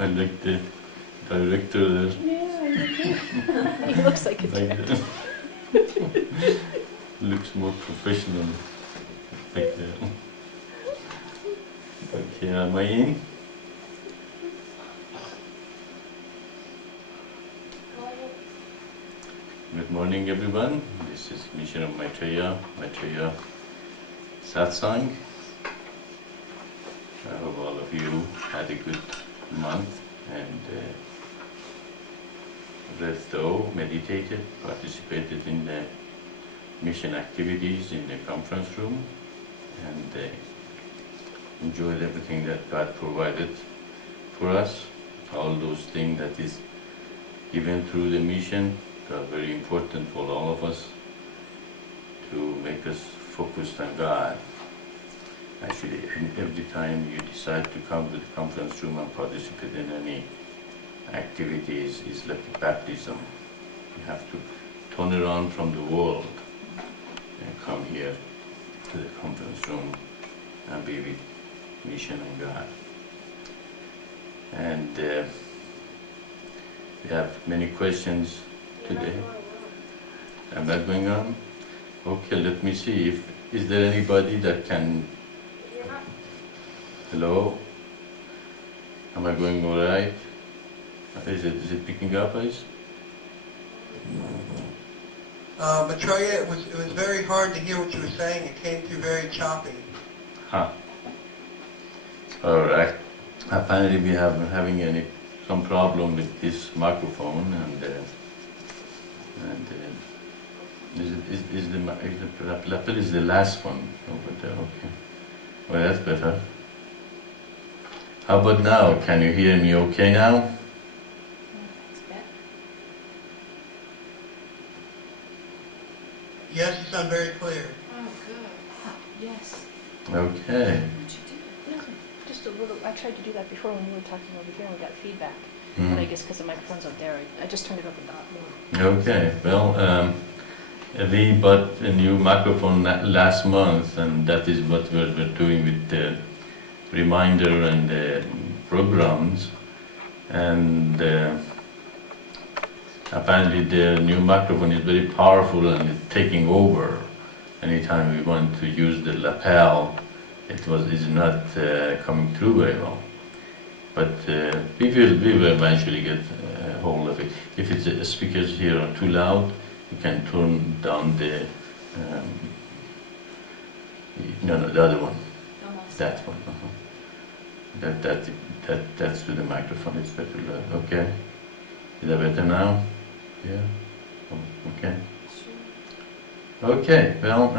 I like the director there. Yeah, he looks like a director. Looks more professional. Like that. Okay, am I in? Good morning, everyone. This is Mission of Maitreya Satsang. I hope all of you had a good month and read through, meditated, participated in the mission activities in the conference room, and enjoyed everything that God provided for us. All those things that is given through the mission are very important for all of us to make us focused on God. Actually, every time you decide to come to the conference room and participate in any activities, it's like a baptism. You have to turn around from the world and come here to the conference room and be with mission and God. And we have many questions today. I'm not going on? Okay, let me see if is there anybody that can. Hello? Am I going all right? Is it picking up, guys? Maitreya, it was very hard to hear what you were saying. It came through very choppy. Huh. All right. Apparently we have having some problem with this microphone, and the lapel is the last one over there. Okay. Well, that's better. How about now? Can you hear me okay now? Yes, you sound very clear. Oh, good. Yes. Okay. Just a little. I tried to do that before when you were talking over here and we got feedback. But I guess because the microphone's up there, I just turned it up a dot more. Okay. Well, we bought a new microphone last month, and that is what we're doing with the reminder and the programs. And apparently the new microphone is very powerful and it's taking over. Anytime we want to use the lapel, is not coming through very well. But we will eventually get a hold of it. If it's the speakers here are too loud, you can turn down the the other one. That one. That's to the microphone. It's better. Okay. Is that better now? Yeah. Oh, okay. Okay. Well,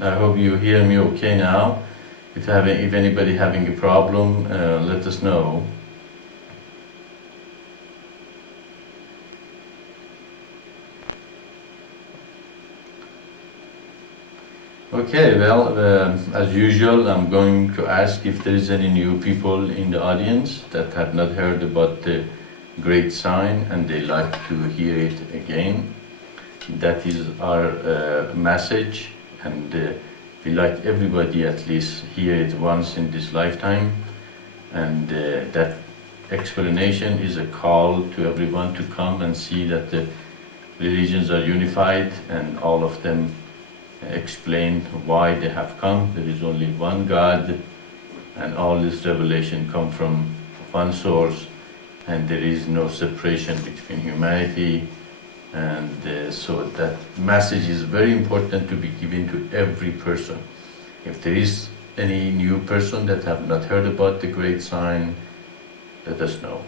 I hope you hear me okay now. If anybody having a problem, let us know. Okay, well, as usual, I'm going to ask if there is any new people in the audience that have not heard about the great sign and they like to hear it again. That is our message, and we like everybody at least hear it once in this lifetime. And that explanation is a call to everyone to come and see that the religions are unified and all of them explain why they have come. There is only one God, and all this revelation come from one source, and there is no separation between humanity. And so that message is very important to be given to every person. If there is any new person that have not heard about the great sign, let us know.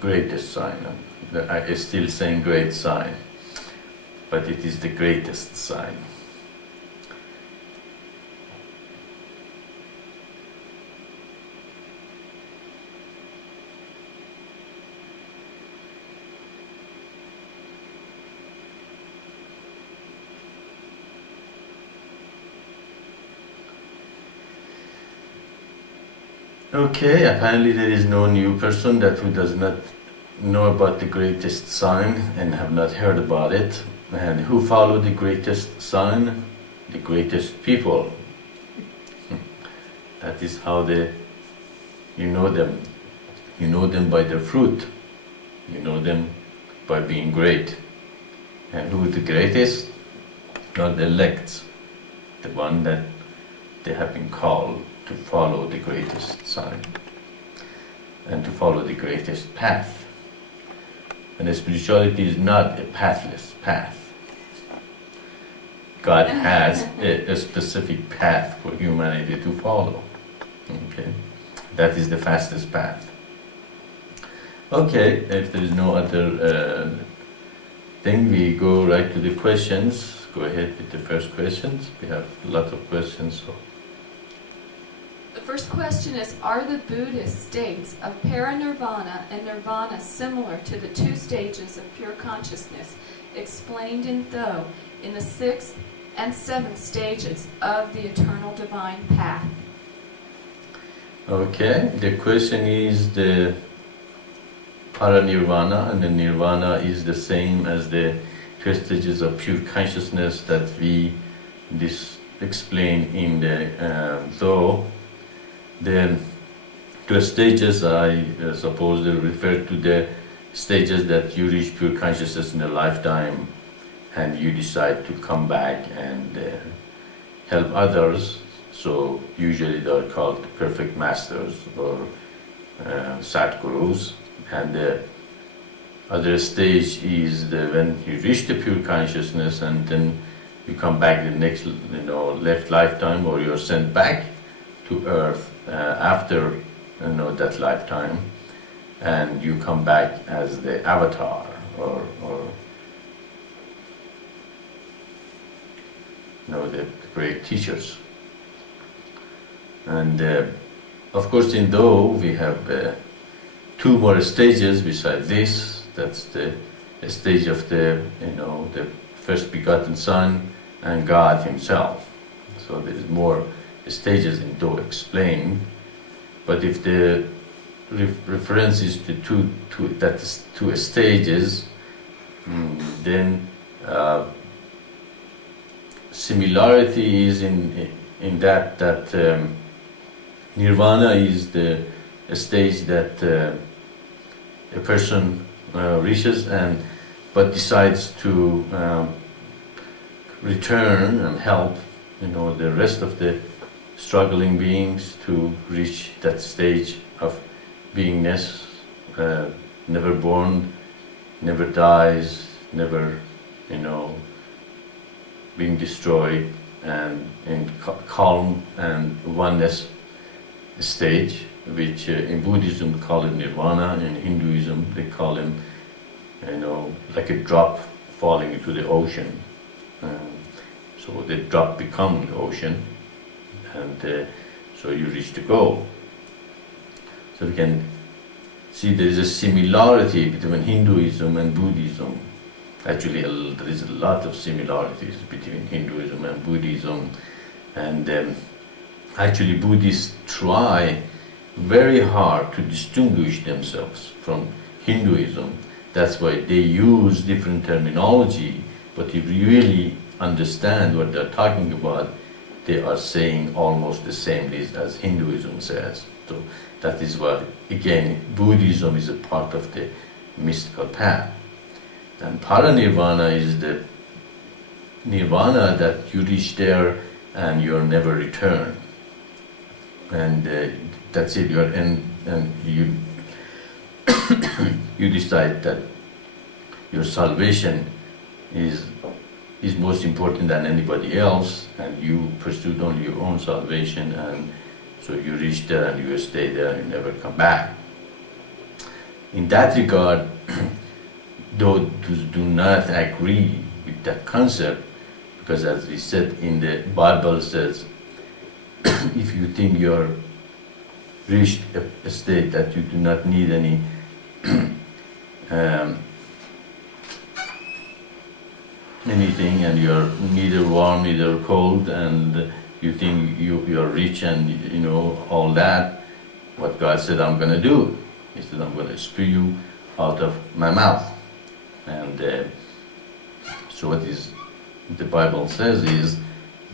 Greatest sign. I am still saying great sign, but it is the greatest sign. Okay, apparently there is no new person who does not know about the greatest sign and have not heard about it. And who follow the greatest sign? The greatest people. That is how you know them. You know them by their fruit. You know them by being great. And who is the greatest? Are the elects, the one that they have been called to follow the greatest sign and to follow the greatest path. And the spirituality is not a pathless path. God has a specific path for humanity to follow. Okay, that is the fastest path. Okay, if there is no other thing, we go right to the questions. Go ahead with the first questions. We have a lot of questions. So. The first question is, are the Buddhist states of parinirvana and nirvana similar to the two stages of pure consciousness explained in Tho in the 6th and 7th stages of the eternal divine path? Okay, the question is the parinirvana, and the nirvana is the same as the 2 stages of pure consciousness that we explain in the Tho. The 2 stages, I suppose, they refer to the stages that you reach pure consciousness in a lifetime and you decide to come back and help others. So usually they are called perfect masters or Satgurus. And the other stage is when you reach the pure consciousness and then you come back the next left lifetime, or you're sent back to earth after that lifetime, and you come back as the avatar or the great teachers. And of course in Tho we have 2 more stages beside this. That's the stage of the first begotten Son and God Himself. So there's more stages in Tho explained. But if the reference is to two stages, then similarity is in that nirvana is the stage that a person reaches but decides to return and help the rest of the struggling beings to reach that stage of beingness, never born, never dies, never being destroyed, and in calm and oneness stage, which in Buddhism call it nirvana, in Hinduism they call him like a drop falling into the ocean. So the drop becomes the ocean, and so you reach the goal. So we can see there is a similarity between Hinduism and Buddhism. Actually, there is a lot of similarities between Hinduism and Buddhism, and actually Buddhists try very hard to distinguish themselves from Hinduism. That's why they use different terminology, but if you really understand what they're talking about, they are saying almost the same things as Hinduism says. So that is why, again, Buddhism is a part of the mystical path. And parinirvana is the nirvana that you reach there and you're never return. And that's it, you're in, and you you decide that your salvation is most important than anybody else, and you pursued only your own salvation, and so you reach there and you stay there and you never come back. In that regard, those do not agree with that concept, because as we said in the Bible says, if you think you're reached a state that you do not need any anything, and you're neither warm neither cold, and you think you're rich and all that, what God said, I'm going to do. He said, I'm going to spew you out of my mouth. And so what is the Bible says is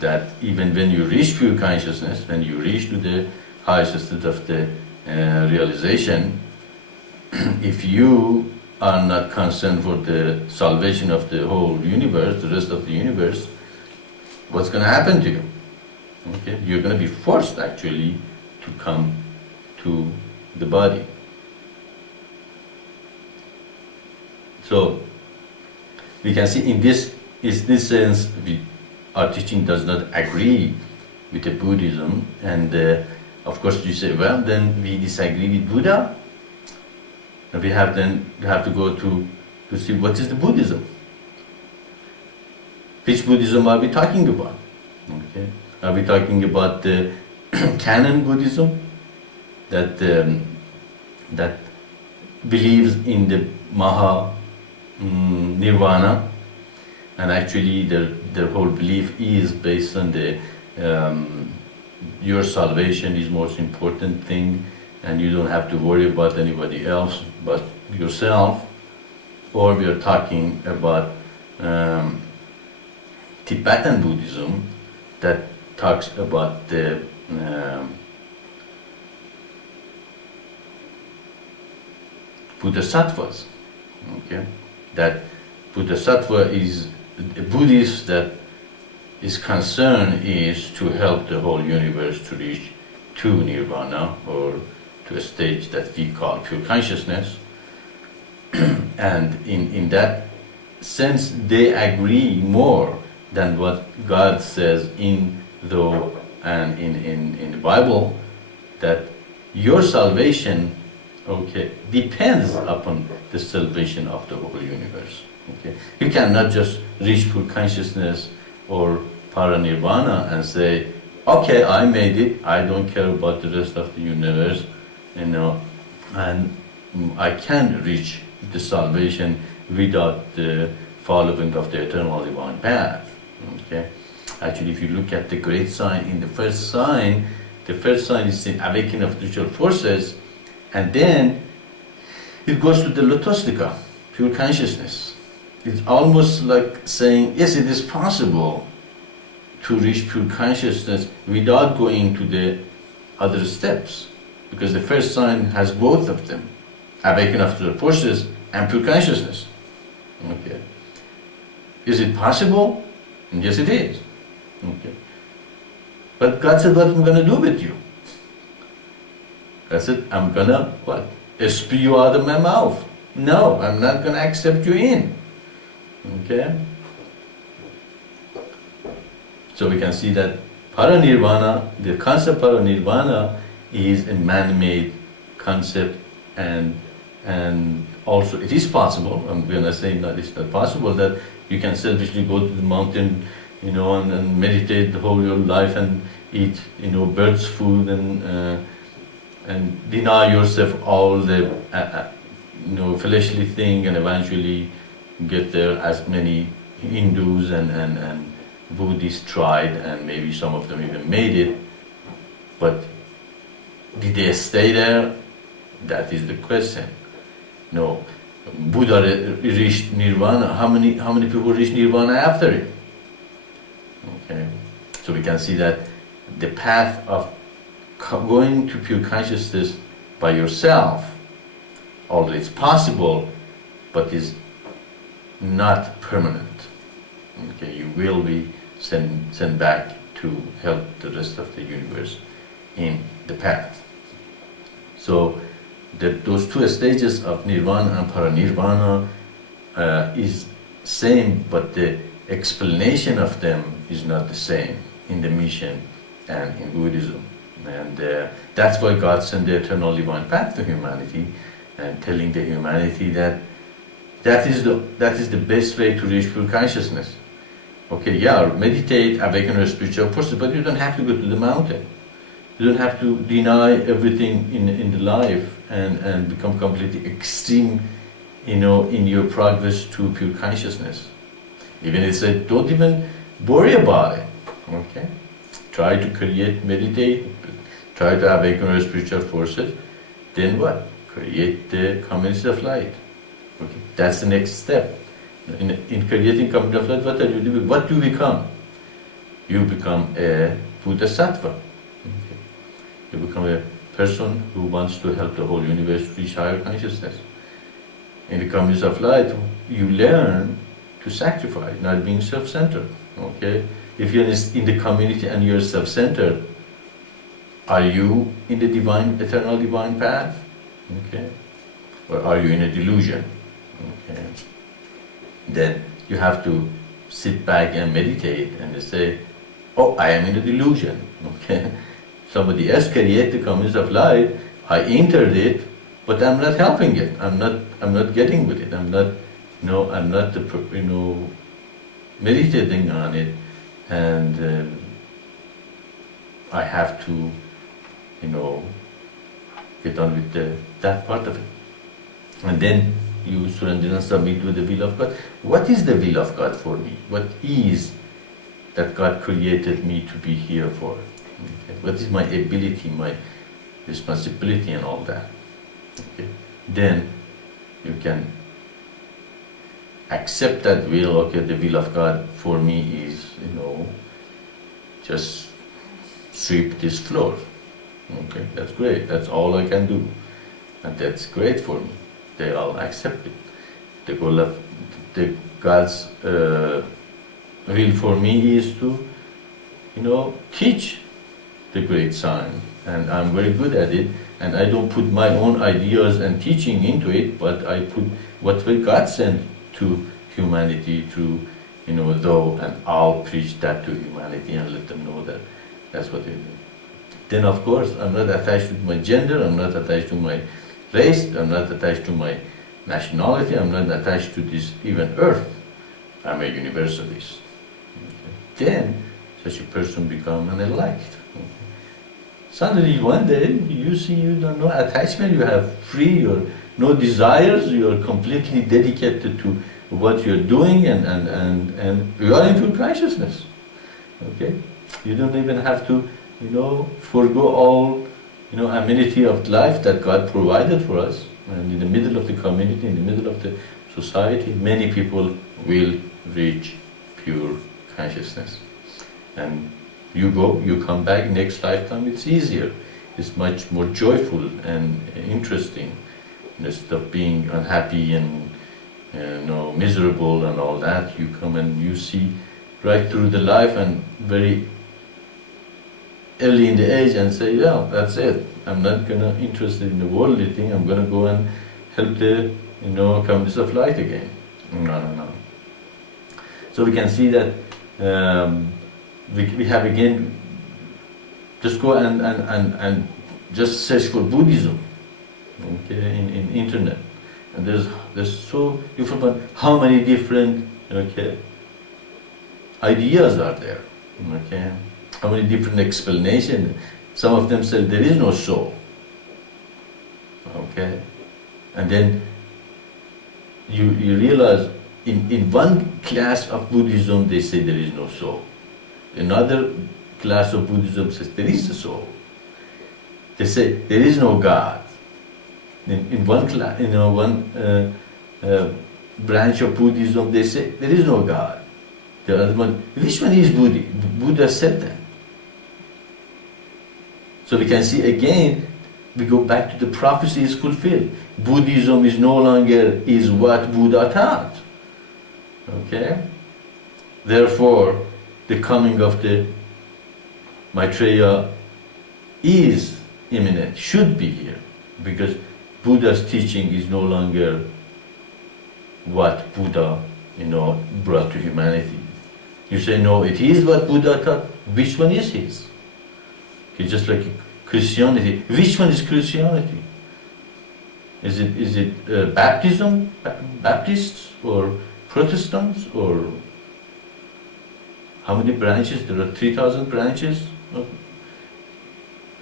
that even when you reach pure consciousness, when you reach to the highest state of the realization, if you are not concerned for the salvation of the whole universe, the rest of the universe, what's going to happen to you? Okay, you're going to be forced actually to come to the body. So we can see in this sense, our teaching does not agree with the Buddhism, and of course you say, well, then we disagree with Buddha. And we have to go to see what is the Buddhism. Which Buddhism are we talking about? Okay, are we talking about the canon Buddhism that believes in the Maha Nirvana, and actually their whole belief is based on the your salvation is most important thing, and you don't have to worry about anybody else but yourself? Or we are talking about Tibetan Buddhism that talks about the Bodhisattvas. Okay, that Bodhisattva is a Buddhist that his concern is to help the whole universe to reach to nirvana, or to a stage that we call pure consciousness. And in that sense, they agree more than what God says in the Bible, that your salvation, okay, depends upon the salvation of the whole universe. Okay, you cannot just reach pure consciousness or paranirvana and say, okay, I made it, I don't care about the rest of the universe, and I can reach the salvation without the following of the eternal divine path. Okay, actually, if you look at the great sign in the first sign is the awakening of spiritual forces, and then it goes to the Lotostika, pure consciousness. It's almost like saying, yes, it is possible to reach pure consciousness without going to the other steps, because the first sign has both of them, awakening of the forces and pure consciousness. Okay, is it possible? Yes, it is. Okay, but God said, what am I going to do with you? God said, I'm going to what? Spew you out of my mouth. No, I'm not going to accept you in. Okay? So we can see that paranirvana, the concept paranirvana, is a man-made concept, and also it is possible, and we are not saying that it's not possible, that you can selfishly go to the mountain, and meditate the whole your life and eat, birds' food and deny yourself all the fleshly thing, and eventually get there, as many Hindus and Buddhists tried, and maybe some of them even made it. But did they stay there? That is the question. No. Buddha reached nirvana. How many people reached nirvana after it? Okay. So we can see that the path of going to pure consciousness by yourself, although it's possible, but is not permanent. Okay, you will be sent back to help the rest of the universe in the path. So those two stages of nirvana and paranirvana is same, but the explanation of them is not the same in the mission and in Buddhism. And that's why God sent the eternal divine path to humanity, and telling the humanity that is the best way to reach pure consciousness. Okay, yeah, meditate, awaken your spiritual forces, but you don't have to go to the mountain. You don't have to deny everything in the life and become completely extreme, in your progress to pure consciousness. Even it said, don't even worry about it. Okay, try to create, meditate, try to awaken your spiritual forces. Then what? Create the community of light. Okay, that's the next step. In creating community of light, what are you doing? What do you become? you become a Bodhisattva. Okay. You become a person who wants to help the whole universe reach higher consciousness. In the community of light, you learn to sacrifice, not being self-centered. Okay? If you're in the community and you're self-centered, are you in the divine, eternal divine path? Okay? Or are you in a delusion? Okay? Then you have to sit back and meditate and say, oh, I am in a delusion. Okay? Somebody else created the community of light, I entered it, but I'm not helping it. I'm not getting with it. I'm not meditating on it, and I have to, get on with that part of it. And then you surrender and submit to the will of God. What is the will of God for me? What is that God created me to be here for? Okay. What is my ability, my responsibility and all that? Okay. Then you can accept that will. Okay, the will of God for me is, just sweep this floor. Okay, that's great. That's all I can do. And that's great for me. I'll accept it. The goal of God's will for me is to, teach the great sign. And I'm very good at it. And I don't put my own ideas and teaching into it, but I put what God sent to humanity through, though, and I'll preach that to humanity and let them know that that's what they do. Then, of course, I'm not attached to my gender, I'm not attached to my race, I'm not attached to my nationality, I'm not attached to this even earth. I'm a universalist. Okay. Then, such a person becomes an enlightened. Okay. Suddenly, one day, you see you don't know attachment, you have free, you're no desires, you're completely dedicated to what you're doing, and you are in full consciousness. Okay? You don't even have to, forgo all, amenity of life that God provided for us. And in the middle of the community, in the middle of the society, many people will reach pure consciousness. And you come back next lifetime, it's easier. It's much more joyful and interesting. Instead of being unhappy and miserable and all that, you come and you see right through the life and very early in the age and say, yeah, that's it. I'm not gonna interested in the worldly thing. I'm gonna go and help the communities of light again. No. So we can see that we have again just go and just search for Buddhism. Okay, in internet, and there's so you find how many different ideas are there. Okay, how many different explanations. Some of them say there is no soul. Okay, and then you realize in one class of Buddhism they say there is no soul. Another class of Buddhism says there is a soul. They say there is no God. In one class, one branch of Buddhism, they say there is no God. The other one, which one is Buddha? Buddha said that. So we can see again, we go back to the prophecy is fulfilled. Buddhism is no longer is what Buddha taught. Okay? Therefore, the coming of the Maitreya is imminent, should be here, because Buddha's teaching is no longer what Buddha, brought to humanity. You say, no, it is what Buddha taught. Which one is his? Okay, just like Christianity. Which one is Christianity? Is it baptism, Baptists, or Protestants, or how many branches? There are 3,000 branches of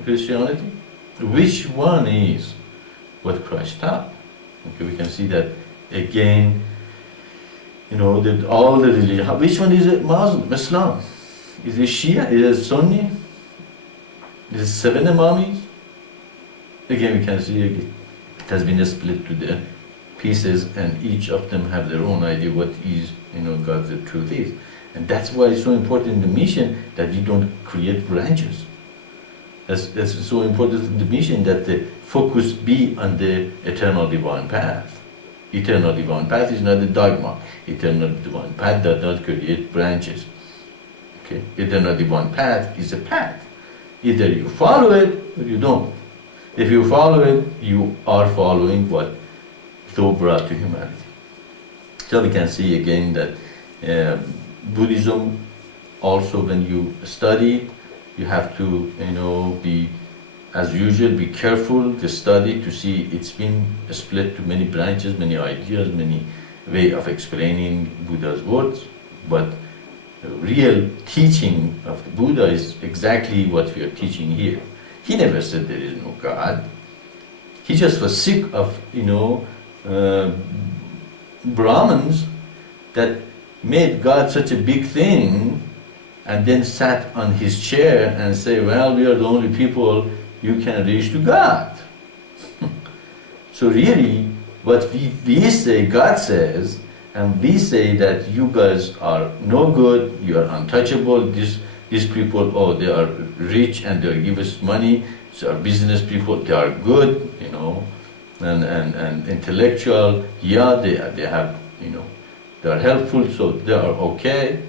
Christianity. Which one is what Christ taught? Okay, we can see that again. That all the religion. Which one is it? Muslim, Islam? Is it Shia? Is it Sunni? Is it 7 Imamis? Again, we can see it has been split to the pieces, and each of them have their own idea what is, God's the truth is. And that's why it's so important in the mission that you don't create branches. That's so important in the mission that the focus be on the eternal divine path. Eternal divine path is not a dogma. Eternal divine path does not create branches. Okay? Eternal divine path is a path. Either you follow it or you don't. If you follow it, you are following what Thoreau brought to humanity. So we can see again that Buddhism also, when you study, you have to, be, as usual, be careful to study to see it's been split to many branches, many ideas, many way of explaining Buddha's words. But the real teaching of the Buddha is exactly what we are teaching here. He never said there is no God. He just was sick of, Brahmins that made God such a big thing and then sat on his chair and say, well, we are the only people you can reach to God. So really, what we say, God says, and we say that you guys are no good, you are untouchable, these people, they are rich and they give us money, so our business people, they are good, and intellectual, they have, they are helpful, so they are okay,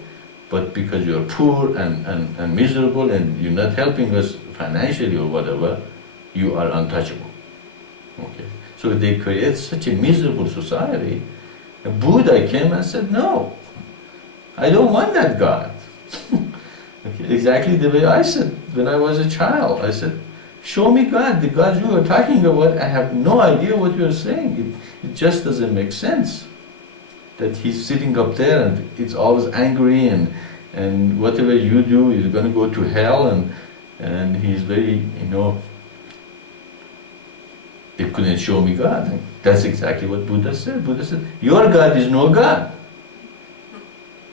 but because you are poor and miserable and you're not helping us financially or whatever, you are untouchable. Okay. So they create such a miserable society. And Buddha came and said, no, I don't want that God. Okay. Exactly the way I said when I was a child. I said, show me God, the God you are talking about, I have no idea what you are saying. It just doesn't make sense. That he's sitting up there and it's always angry and whatever you do is going to go to hell and he's very, they couldn't show me God. That's exactly what Buddha said. Buddha said, your God is no God.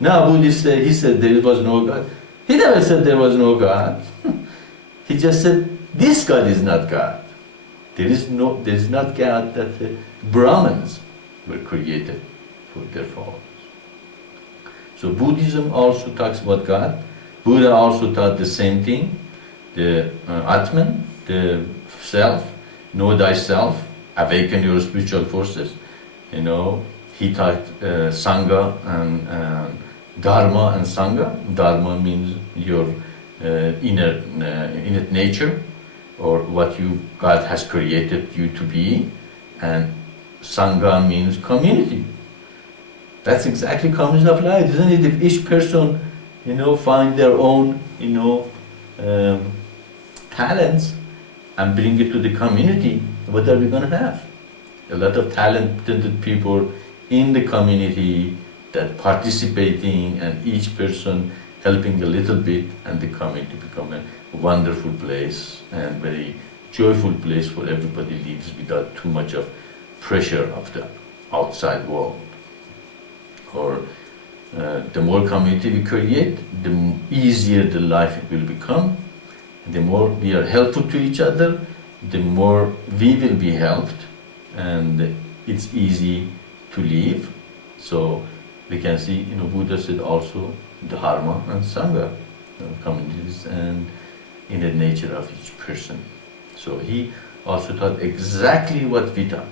Now Buddhist say, he said there was no God. He never said there was no God. He just said, this God is not God. There is not God that the Brahmins were created for their followers. So Buddhism also talks about God. Buddha also taught the same thing, the Atman, the self, know thyself, awaken your spiritual forces. He taught Sangha and Dharma and Sangha. Dharma means your inner nature, or what God has created you to be, and Sangha means community. That's exactly community of life, isn't it? If each person, find their own, talents and bring it to the community, what are we going to have? A lot of talented people in the community that participating, and each person helping a little bit, and the community become a wonderful place and very joyful place where everybody lives without too much of pressure of the outside world. Or the more community we create, the easier the life it will become. The more we are helpful to each other, the more we will be helped, and it's easy to live. So we can see, Buddha said also Dharma and Sangha, communities and in the nature of each person. So he also taught exactly what we taught.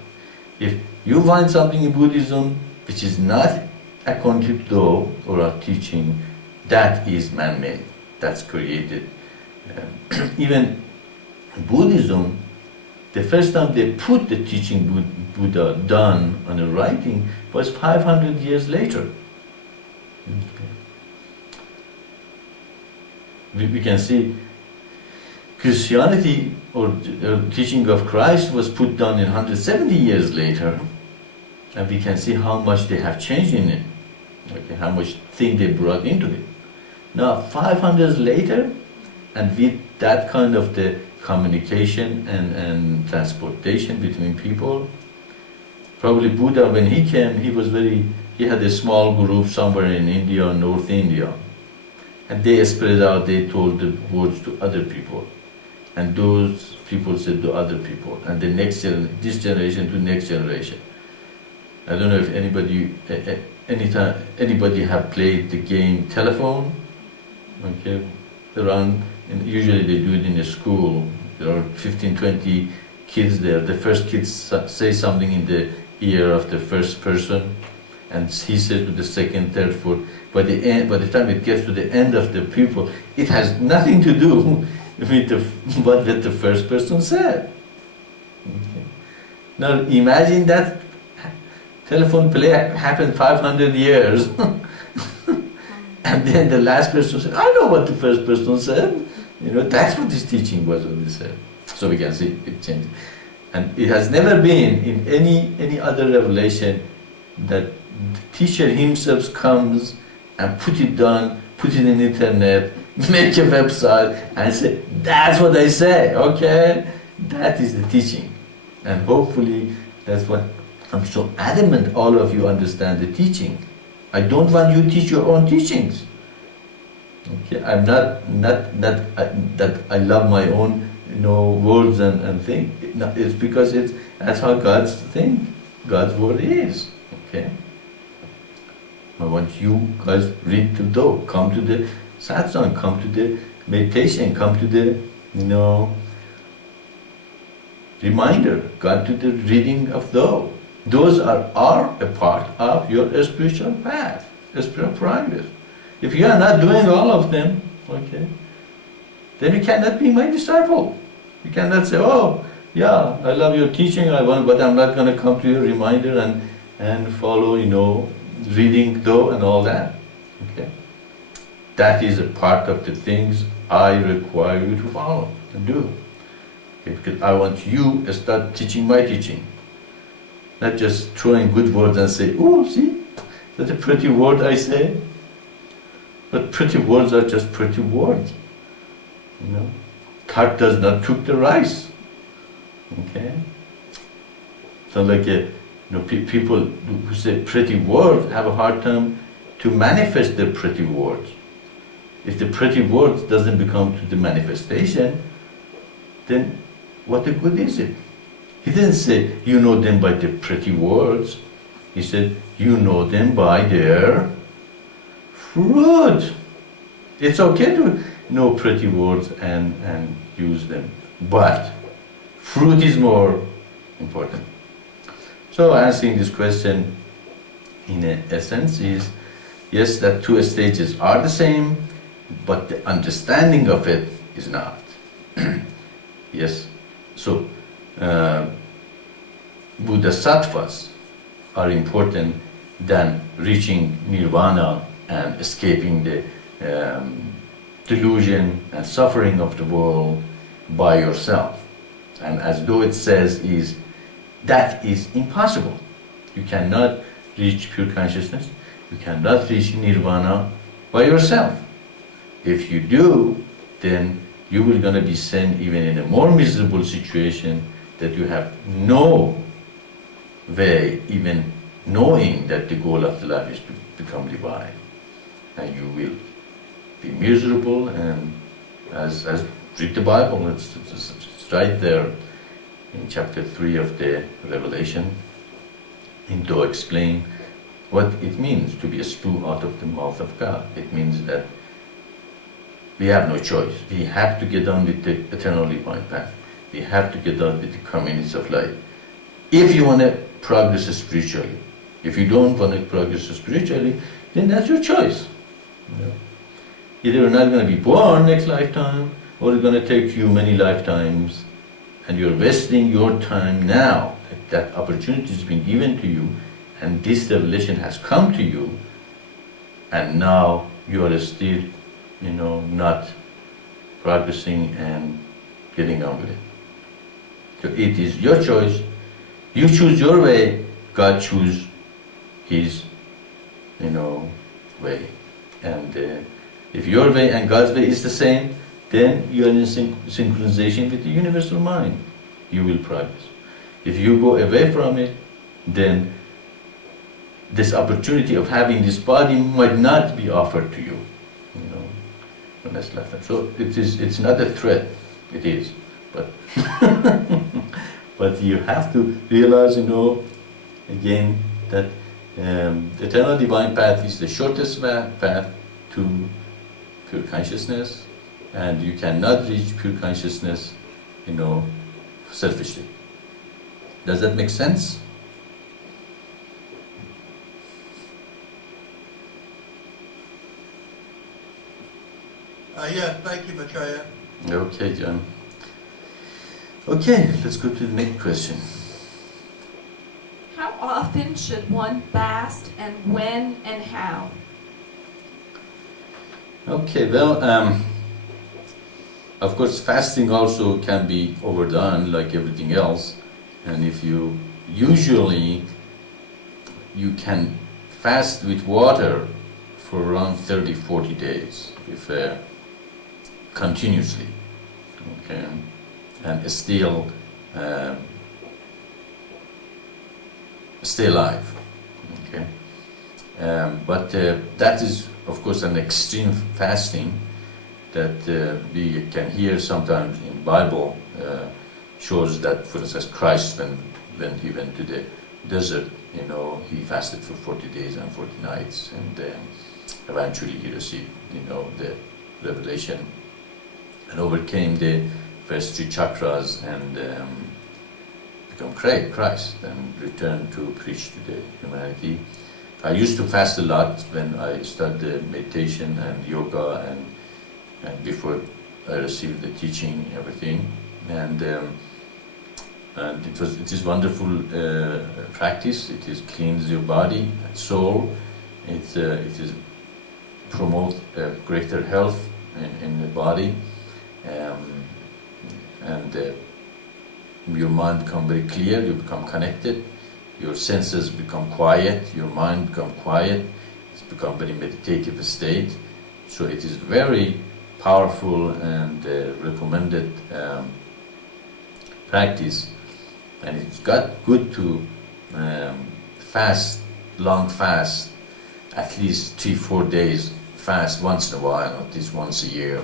If you find something in Buddhism which is not according to law or a teaching, that is man-made, that's created. Even Buddhism, the first time they put the teaching Buddha down on a writing was 500 years later. We can see Christianity or teaching of Christ was put down in 170 years later, and we can see how much they have changed in it, okay, how much thing they brought into it. Now 500 years later, and with that kind of the communication and transportation between people, probably Buddha, when he came, he had a small group somewhere in India, North India, and they spread out, they told the words to other people, and those people said to other people, and the next this generation to next generation. I don't know if anybody have played the game telephone. Okay, usually they do it in a school. There are 15, 20 kids there. The first kid say something in the ear of the first person, and he says to the second, third, fourth. By the time it gets to the end of the people, it has nothing to do with what the first person said. Okay. Now imagine that telephone play happened 500 years, and then the last person said, "I know what the first person said." That's what this teaching was when they said. So we can see it changed, and it has never been in any other revelation that the teacher himself comes and put it in the internet, make a website, and say, "That's what I say." Okay, that is the teaching, and hopefully that's what I'm so adamant. All of you understand the teaching. I don't want you to teach your own teachings. Okay, I'm not that I love my own words and things. It's because that's how God's word is. Okay. I want you guys read to Do, come to the Satsang, come to the meditation, come to the reminder, come to the reading of Do. Those are a part of your spiritual path, spiritual progress. If you are not doing all of them, okay, then you cannot be my disciple. You cannot say, "Oh, yeah, I love your teaching, but I'm not going to come to your reminder and follow, reading though and all that." Okay, that is a part of the things I require you to follow and do. Okay, because I want you to start teaching my teaching, not just throwing good words and say, "Oh, see, that's a pretty word I say." But pretty words are just pretty words. Tart does not cook the rice. Okay? So like people who say pretty words have a hard time to manifest their pretty words. If the pretty words doesn't become to the manifestation, then what the good is it? He didn't say you know them by the pretty words. He said you know them by their fruit. It's okay to know pretty words and use them, but fruit is more important. So answering this question in essence is, yes, that two stages are the same, but the understanding of it is not. Yes, so bodhisattvas are important than reaching nirvana and escaping the delusion and suffering of the world by yourself. And as though it says that is impossible. You cannot reach pure consciousness, you cannot reach nirvana by yourself. If you do, then you will going to be sent even in a more miserable situation that you have no way even knowing that the goal of the life is to become divine. And you will be miserable, and as read the Bible, it's right there in chapter 3 of the Revelation, to explain what it means to be a spew out of the mouth of God. It means that we have no choice. We have to get on with the eternal divine path. We have to get on with the communities of life. If you want to progress spiritually. If you don't want to progress spiritually, then that's your choice. Either you're not going to be born next lifetime, or it's going to take you many lifetimes, and you're wasting your time now. That opportunity has been given to you, and this revelation has come to you, and now you are still, not progressing and getting on with it. So it is your choice. You choose your way, God chooses His, way. And if your way and God's way is the same, then you are in synchronization with the universal mind. You will progress. If you go away from it, then this opportunity of having this body might not be offered to you. Next lifetime. So it's not a threat. It is, but but you have to realize, again, that the eternal divine path is the shortest path to pure consciousness, and you cannot reach pure consciousness, selfishly. Does that make sense? Yes, thank you, Maitreya. Okay, John. Okay, let's go to the next question. How often should one fast, and when and how? Okay, well, of course, fasting also can be overdone like everything else. And if you can fast with water for around 30-40 days, if continuously, okay, and still stay alive, okay. But that is, of course, an extreme fasting that we can hear sometimes in Bible. Shows that, for instance, Christ, when he went to the desert, he fasted for 40 days and 40 nights, and eventually he received, the revelation and overcame the first 3 chakras and become Christ and returned to preach to the humanity. I used to fast a lot when I started meditation and yoga and before I received the teaching, everything, and it is wonderful practice. It is cleans your body and soul. It is promote greater health in the body, and your mind become very clear. You become connected. Your senses become quiet. Your mind become quiet. It's become very meditative state. So it is very powerful and recommended practice. And it's got good to fast, long fast, at least 3-4 days, fast once in a while, at least once a year.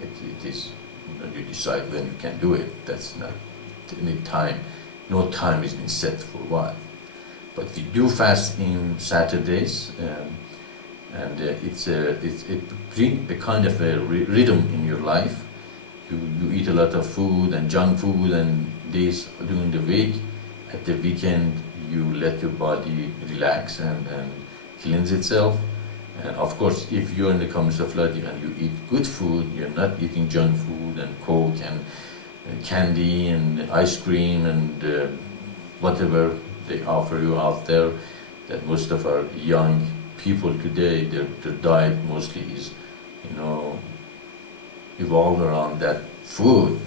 It is, you decide when you can do it. That's not any time. No time has been set for a while. But we do fast in Saturdays, and it brings a kind of a rhythm in your life. You eat a lot of food and junk food and days during the week. At the weekend, you let your body relax and cleanse itself. And of course, if you're in the communist of life and you eat good food, you're not eating junk food and coke and candy and ice cream and whatever they offer you out there. That most of our young people today, their diet mostly is, evolved around that food,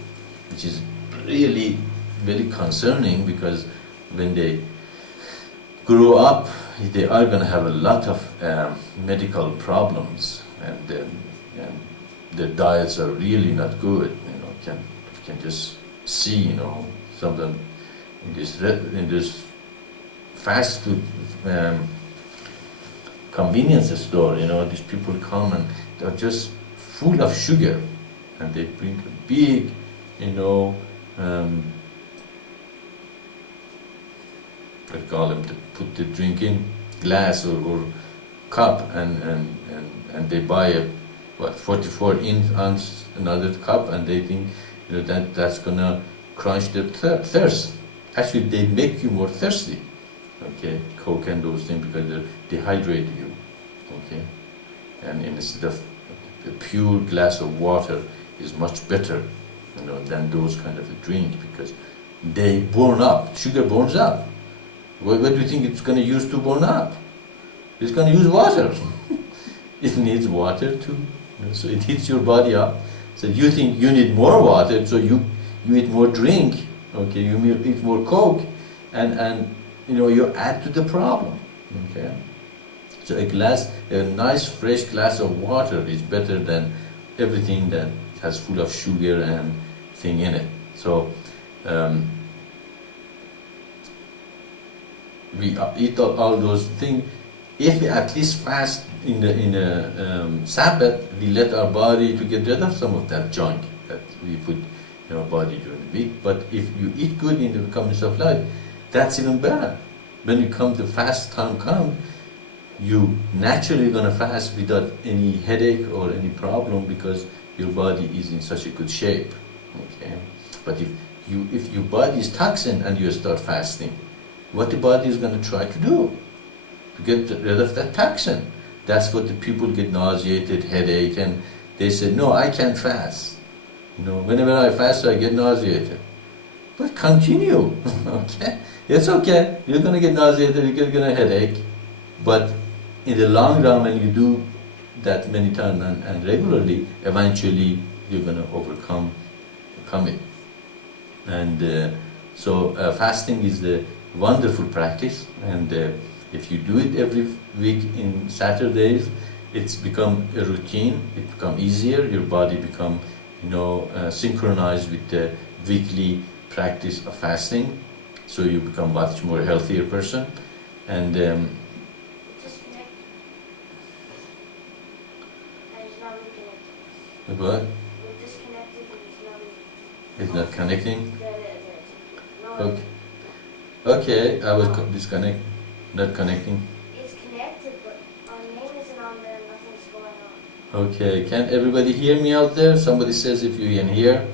which is really very concerning, because when they grow up, they are going to have a lot of medical problems, and their diets are really not good. You can just see, something in this fast food convenience store. These people come and they're just full of sugar, and they bring a big, I call them, to put the drink in glass or cup, and they buy 44 ounce another cup, and they think that's gonna quench their thirst. Actually, they make you more thirsty. Okay, Coke and those things, because they dehydrate you. Okay, and instead of a pure glass of water is much better, than those kind of a drink, because they burn up. Sugar burns up. What do you think it's going to use to burn up? It's going to use water. It needs water too. So it heats your body up. So you think you need more water, so you eat more drink. Okay, you eat more Coke, and you add to the problem. Okay. So a nice fresh glass of water is better than everything that has full of sugar and thing in it. So we eat all those things. If we at least fast in the Sabbath, we let our body to get rid of some of that junk that we put in our body during the week. But if you eat good in the communist of life, that's even better. when you come the fast time comes, you naturally gonna fast without any headache or any problem because your body is in such a good shape. Okay, but if your body is toxin and you start fasting, what the body is gonna try to do to get rid of that toxin? That's what the people get nauseated, headache, and they say, no, I can't fast. Whenever I fast, I get nauseated. But continue, okay? It's okay. You're gonna get nauseated, you're gonna headache, but in the long run, when you do that many times and regularly, eventually you're gonna overcome it. And so fasting is a wonderful practice, and if you do it every week in Saturdays, it's become a routine. It become easier. Your body become, synchronized with the weekly practice of fasting. So you become much more healthier person. And Disconnect. And it's not reconnected. what? We're disconnected and it's not reconnected. It's not connecting. No, Okay. Okay, I was not connecting. it's connected, but our name isn't on there, nothing's going on. Okay, can everybody hear me out there? Somebody says if you can hear.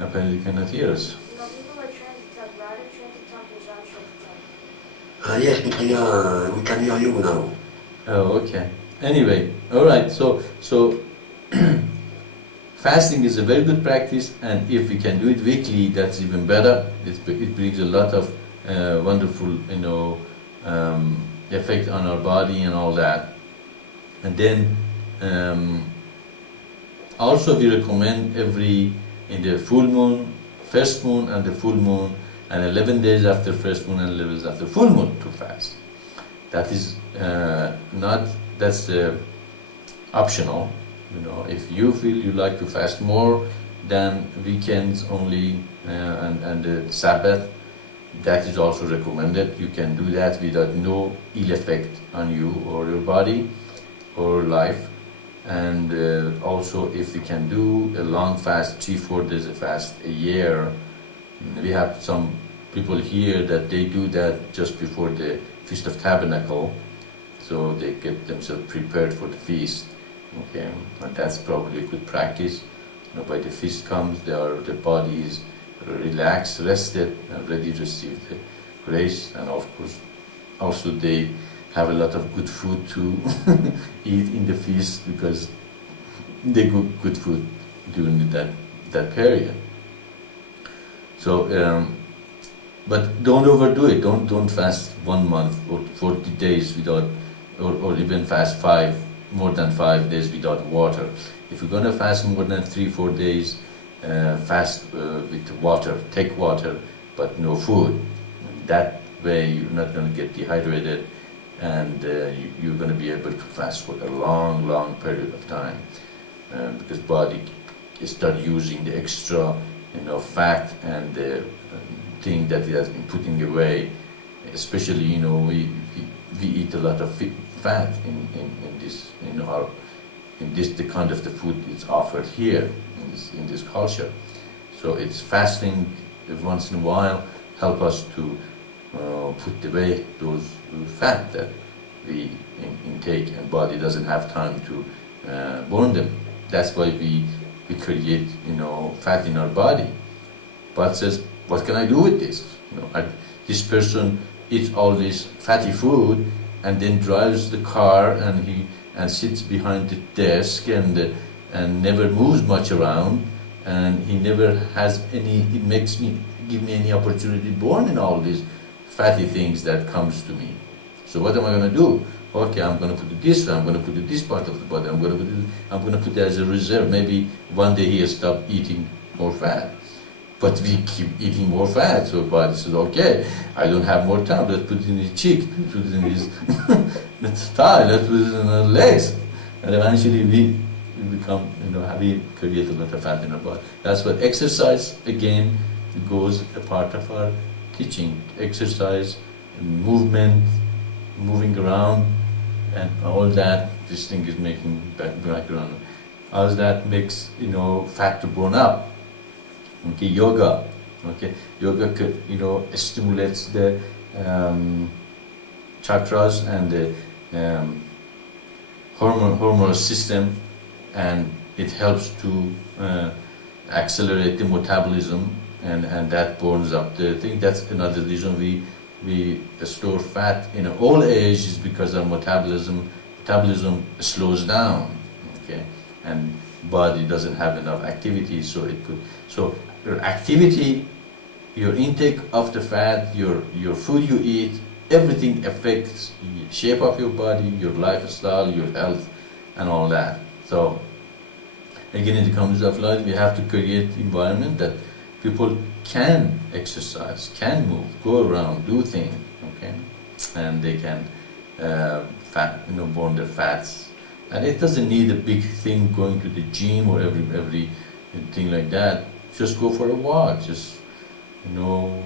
Apparently you cannot hear us. People are trying to talk louder, trying to talk as I'm trying to talk. Yes, we can hear you now. Oh, okay. Anyway, all right. So fasting is a very good practice, and if we can do it weekly, that's even better. It brings a lot of wonderful, effect on our body and all that. And then also we recommend in the full moon, first moon, and the full moon, and 11 days after first moon and 11 days after full moon to fast. That is that's optional. If you feel you like to fast more than weekends only and the Sabbath, that is also recommended. You can do that without no ill effect on you or your body or life. And also, if we can do a long fast, 3-4 days of fast a year, we have some people here that they do that just before the Feast of Tabernacle, so they get themselves prepared for the feast. Okay, and that's probably a good practice. By the feast comes, the body is relaxed, rested, and ready to receive the grace. And of course, also they have a lot of good food to eat in the feast because they cook good food during that period. So, but don't overdo it. Don't fast 1 month or 40 days without, or even fast more than 5 days without water. If you're gonna fast more than 3-4 days, fast with water. Take water, but no food. That way, you're not gonna get dehydrated, and you're going to be able to fast for a long period of time, because body start using the extra fat and the thing that it has been putting away. Especially we eat a lot of fat in this the kind of the food that's offered here in this culture. So it's fasting once in a while help us to put away those fat that we intake, and body doesn't have time to burn them. That's why we create fat in our body. But says, what can I do with this? This person eats all this fatty food and then drives the car and sits behind the desk and never moves much around, and he never has any. It give me any opportunity to burn in all these fatty things that comes to me. So what am I going to do? Okay, I'm going to put it this way, I'm going to put it this part of the body, I'm going to put it as a reserve. Maybe one day he has stopped eating more fat. But we keep eating more fat, so body says, okay, I don't have more time, let's put it in his cheek, let's put it in his thigh, let's put it in our legs. And eventually we become, we create a lot of fat in our body. That's what exercise, again, goes a part of our teaching. Exercise, movement, moving around, and all that, this thing is making background How that makes, fat to burn up. Okay, yoga. Okay, yoga could, stimulates the chakras and the hormonal system, and it helps to accelerate the metabolism, and that burns up the thing. That's another reason we store fat in old age, is because our metabolism slows down. Okay, and body doesn't have enough activity, so your activity, your intake of the fat, your food you eat, everything affects the shape of your body, your lifestyle, your health, and all that. So again, in the context of life, we have to create environment that people can exercise, can move, go around, do things, okay, and they can burn their fats. And it doesn't need a big thing, going to the gym or every thing like that. Just go for a walk. Just go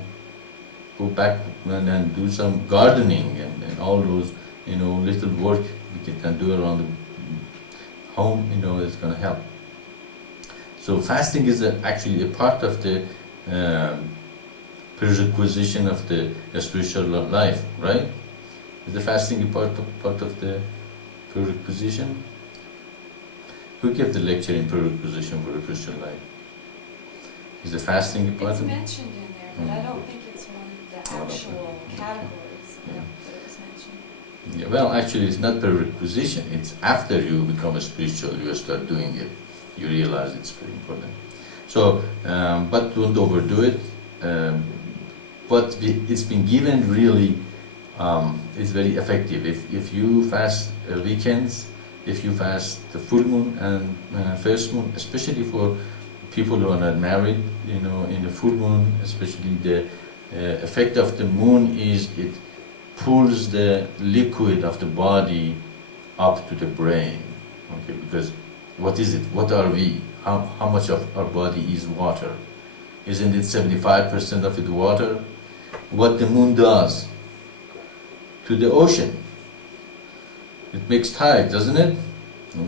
back and do some gardening and all those little work we can do around the home. It's going to help. So fasting is actually a part of the prerequisition of the spiritual life, right? Is the fasting a part of the prerequisition? Who gave the lecture in prerequisition for a Christian life? Is the fasting a part It's of it? mentioned in there, but I don't think it's one of the actual categories that it was mentioned. Yeah, well, actually, it's not prerequisition. It's after you become a spiritual, you start doing it. You realize it's very important. So, but don't overdo it. But it's been given really. It's very effective. If you fast weekends, if you fast the full moon and first moon, especially for people who are not married, in the full moon, especially the effect of the moon is it pulls the liquid of the body up to the brain. Okay, because what is it? What are we? How much of our body is water? Isn't it 75% of it water? What the moon does to the ocean, it makes tide, doesn't it?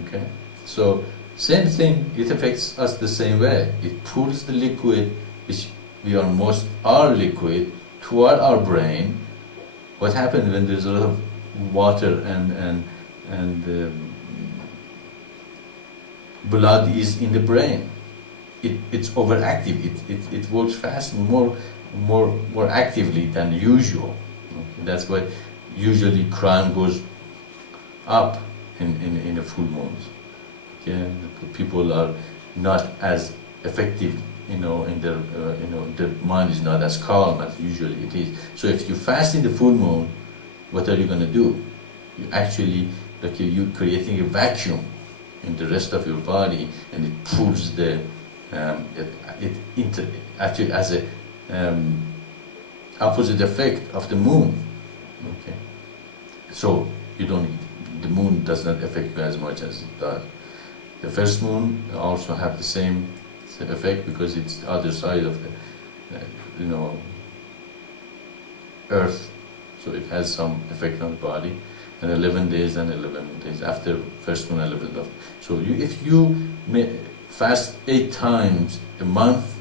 Okay, so same thing, it affects us the same way. It pulls the liquid, which are liquid, toward our brain. What happens when there's a lot of water and blood is in the brain? It's overactive. It works fast, more actively than usual. Okay? That's why usually crime goes up in the full moons. Okay? People are not as effective, in their, their mind is not as calm as usually it is. So if you fast in the full moon, what are you going to do? You actually, you're creating a vacuum in the rest of your body, and it pulls the, actually has a opposite effect of the moon. Okay, so the moon does not affect you as much as it does. The first moon also have the same effect because it's the other side of the, Earth, so it has some effect on the body. And 11 days and 11 days after first moon, 11 days. So if you fast 8 times a month,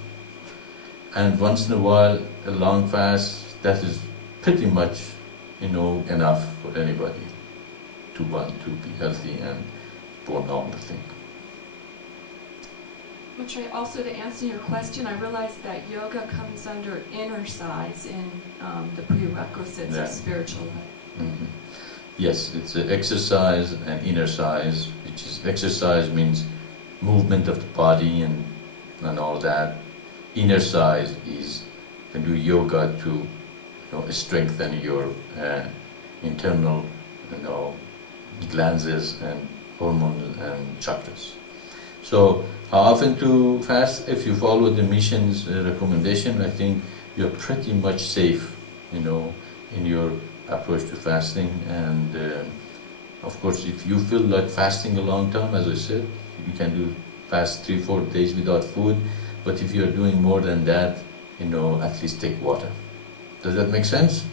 and once in a while a long fast, that is pretty much, enough for anybody to want to be healthy and born normal thing. Maitreya, also to answer your question, I realize that yoga comes under inner size in the prerequisites of spiritual life. Mm-hmm. Yes, it's an exercise and inner size, which is exercise means movement of the body and all that. Inner size is you can do yoga to strengthen your internal glands and hormones and chakras. So how often to fast? If you follow the mission's recommendation, I think you're pretty much safe, in your approach to fasting. And of course, if you feel like fasting a long time, as I said, you can do fast 3-4 days without food. But if you're doing more than that, at least take water. Does that make sense?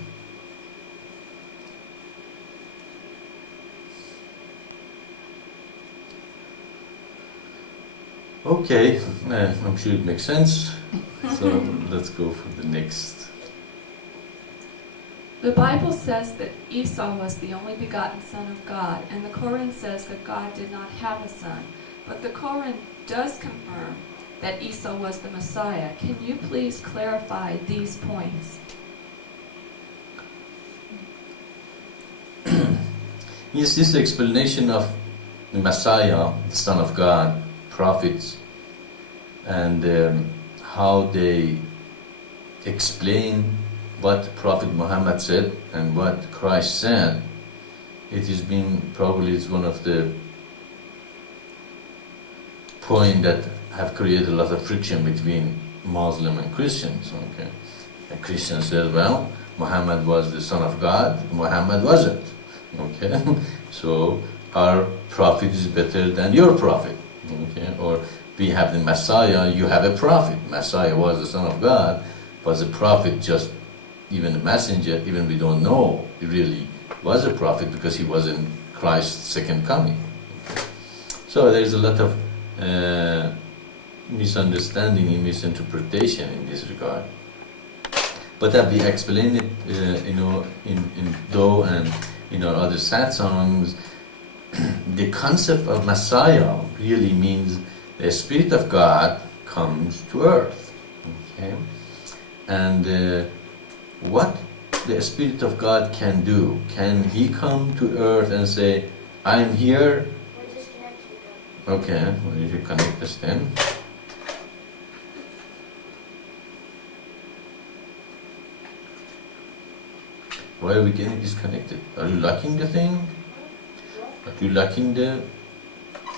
Okay, I'm sure it makes sense. So let's go for the next. The Bible says that Esau was the only begotten son of God, and the Quran says that God did not have a son. But the Quran does confirm that Esau was the Messiah. Can you please clarify these points? Yes, this explanation of the Messiah, the Son of God, prophets, and how they explain what Prophet Muhammad said and what Christ said. It has been probably it's one of the points that have created a lot of friction between Muslim and Christians. Okay, a Christian says, well, Muhammad was the Son of God. Muhammad wasn't. Okay, so our prophet is better than your prophet. Okay, or we have the Messiah, you have a prophet. Messiah was the Son of God, was a prophet, just even a messenger, even we don't know he really was a prophet because he was in Christ's second coming. Okay. So there's a lot of misunderstanding and misinterpretation in this regard. But that we explain it, in Do and in our other Satsangs, the concept of Messiah really means the Spirit of God comes to earth. Okay? And what the Spirit of God can do, can He come to earth and say, I'm here? We're disconnected. Okay, well, you should connect us then. Why are we getting disconnected? Are you locking the thing? Are you locking the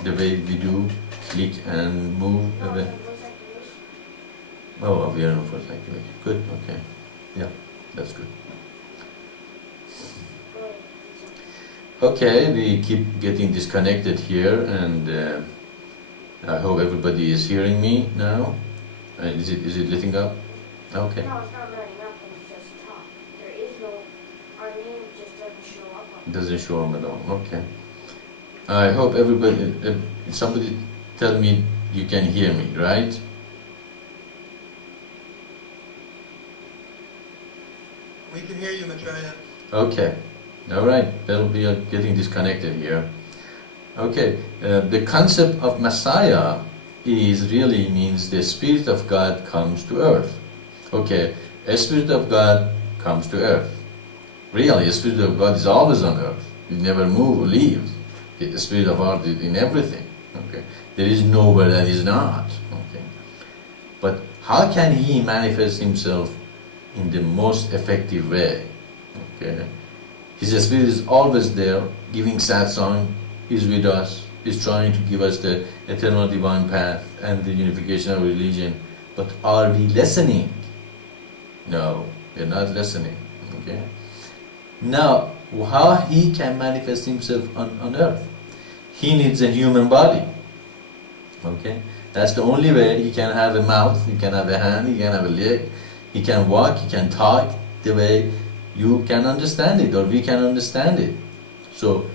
way we do click and move No, away? the voice activation. Oh, we are on voice activation. Good, okay. Yeah, that's good. Okay, we keep getting disconnected here, and I hope everybody is hearing me now. Is it letting up? Okay. No, it's not letting up, but it's just top. There is no, our name just doesn't show up on It doesn't show up at all. Okay. I hope everybody, somebody tell me you can hear me, right? We can hear you, Maitreya. Okay. All right. Well, we are getting disconnected here. Okay. The concept of Messiah is really means the Spirit of God comes to earth. Okay. A Spirit of God comes to earth. Really, the Spirit of God is always on earth. It never moves or leaves. The Spirit of God is in everything. Okay. There is nowhere that is not. Okay. But how can He manifest Himself in the most effective way? Okay. His Spirit is always there, giving Satsang, is with us, is trying to give us the eternal divine path and the unification of religion. But are we listening? No, we're not listening. Okay. Now, how He can manifest Himself on earth? He needs a human body. Okay? That's the only way. He can have a mouth, He can have a hand, He can have a leg, He can walk, He can talk the way you can understand it or we can understand it. So,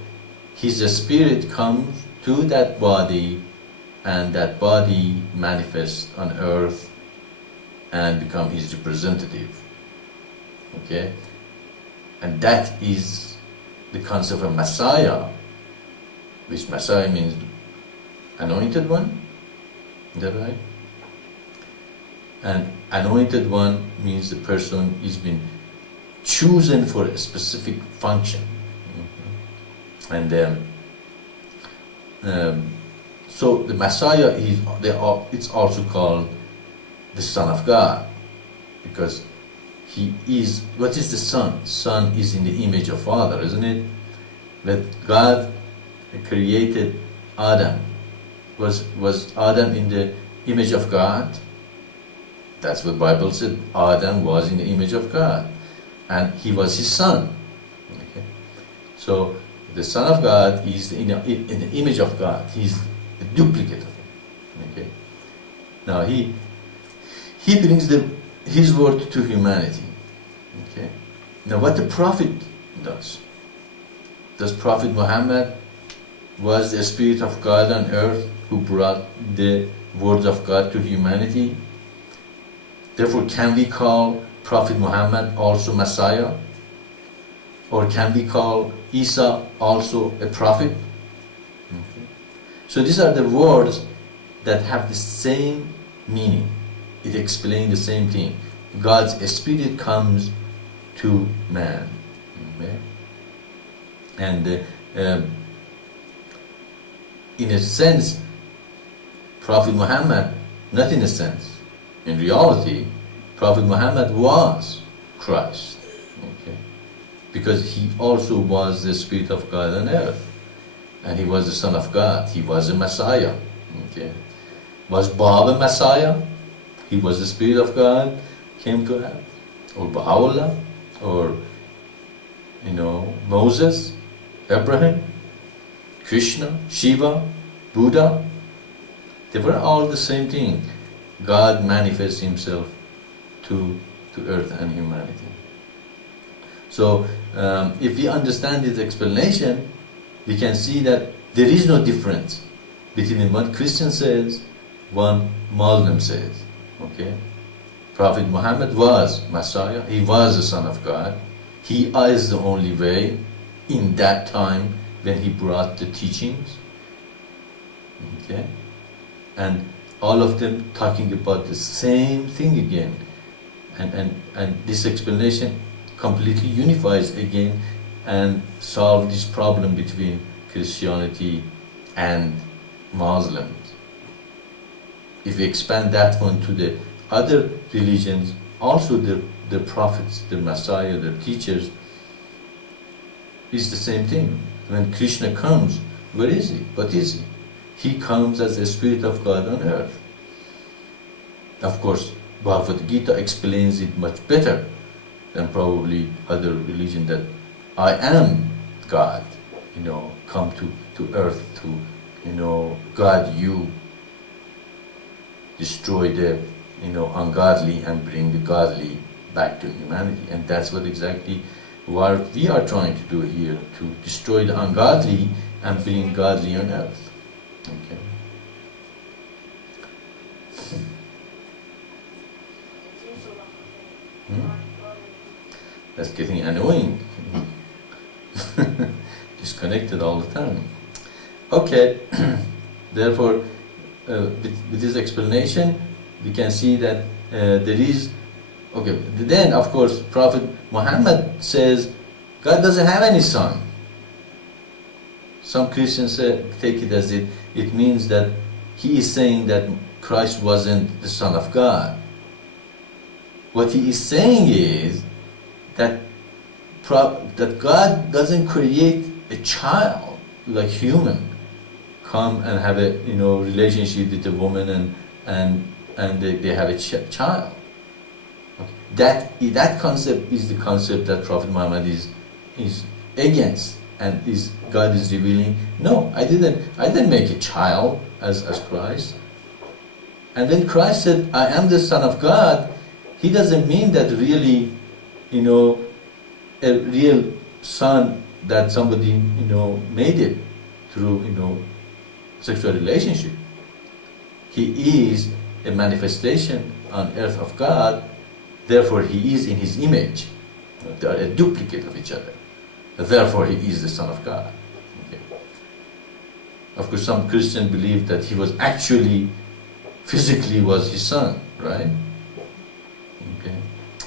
His Spirit comes to that body and that body manifests on earth and become His representative. Okay? And that is the concept of Messiah, which Messiah means anointed one. Is that right? And anointed one means the person is been chosen for a specific function. And so the Messiah is, it's also called the Son of God, because He is, what is the Son? Son is in the image of Father, isn't it? That God created Adam. Was Adam in the image of God? That's what the Bible said. Adam was in the image of God. And he was His son. Okay. So the Son of God is in the image of God. He's the duplicate of Him. Okay. Now He brings His word to humanity. Okay. Now what the Prophet does Prophet Muhammad was the Spirit of God on earth who brought the words of God to humanity. Therefore, can we call Prophet Muhammad also Messiah? Or can we call Isa also a prophet? Okay. So these are the words that have the same meaning. It explains the same thing. God's Spirit comes to man. Okay. And in a sense, Prophet Muhammad, not in a sense, in reality, Prophet Muhammad was Christ. Okay. Because he also was the Spirit of God on earth. And he was the Son of God. He was a Messiah. Okay. Was Bob a Messiah? He was the Spirit of God, came to earth. Or Baha'u'llah, or Moses, Abraham, Krishna, Shiva, Buddha. They were all the same thing. God manifests himself to earth and humanity. So if we understand this explanation, we can see that there is no difference between what Christian says, one Muslim says. Okay? Prophet Muhammad was Messiah, he was the Son of God. He is the only way in that time when he brought the teachings. Okay? And all of them talking about the same thing again. And this explanation completely unifies again and solves this problem between Christianity and Muslims. If we expand that one to the other religions, also the prophets, the Messiah, the teachers, is the same thing. When Krishna comes, where is he? What is he? He comes as the Spirit of God on earth. Of course, Bhagavad Gita explains it much better than probably other religion, that I am God, come to earth to, guide you, destroy the, ungodly and bring the godly back to humanity. And that's what exactly what we are trying to do here, to destroy the ungodly and bring godly on earth. Okay. That's getting annoying. Disconnected all the time. Okay. Therefore, with this explanation, we can see that there is. Okay. Then, of course, Prophet Muhammad says God doesn't have any son. Some Christians take it as it means that he is saying that Christ wasn't the Son of God. What he is saying is that God doesn't create a child like human, come and have a relationship with a woman and they have a child. Okay. That concept is the concept that Prophet Muhammad is against, and God is revealing. No, I didn't make a child as Christ. And when Christ said, I am the Son of God, he doesn't mean that really, a real son that somebody, made it through, sexual relationship. He is a manifestation on earth of God, therefore he is in his image. They are a duplicate of each other. Therefore he is the Son of God. Okay. Of course, some Christians believe that he was actually, physically was his son, right? Okay.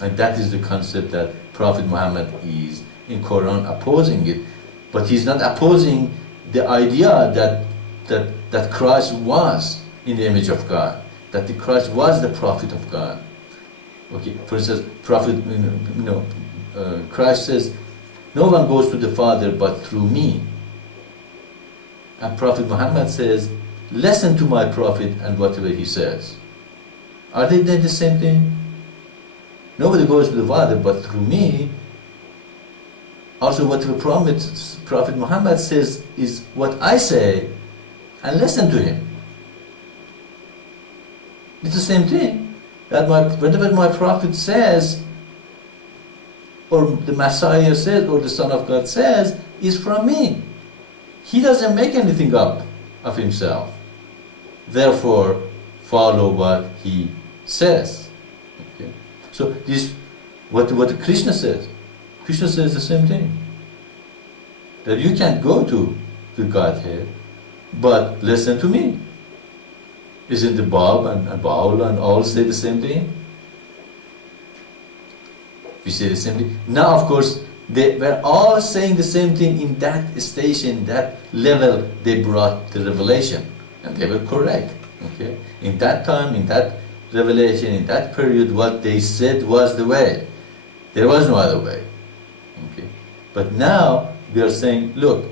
And that is the concept that Prophet Muhammad is in Quran opposing it. But he's not opposing the idea that Christ was in the image of God, that the Christ was the prophet of God. Okay. For instance, Christ says, no one goes to the Father but through me. And Prophet Muhammad says, listen to my prophet and whatever he says. Are they the same thing? Nobody goes to the Father but through me. Also, what the Prophet Muhammad says is what I say, and listen to him. It's the same thing. That whatever my prophet says, or the Messiah says, or the Son of God says, is from me. He doesn't make anything up of himself. Therefore, follow what he says. Okay? So this, what Krishna says. Krishna says the same thing. That you can't go to the Godhead, but listen to me. Isn't the Bab and Baha'u'llah and all say the same thing? We say the same thing. Now, of course, they were all saying the same thing in that station, that level. They brought the revelation, and they were correct. Okay, in that time, in that revelation, in that period, what they said was the way. There was no other way. Okay, but now we are saying, look,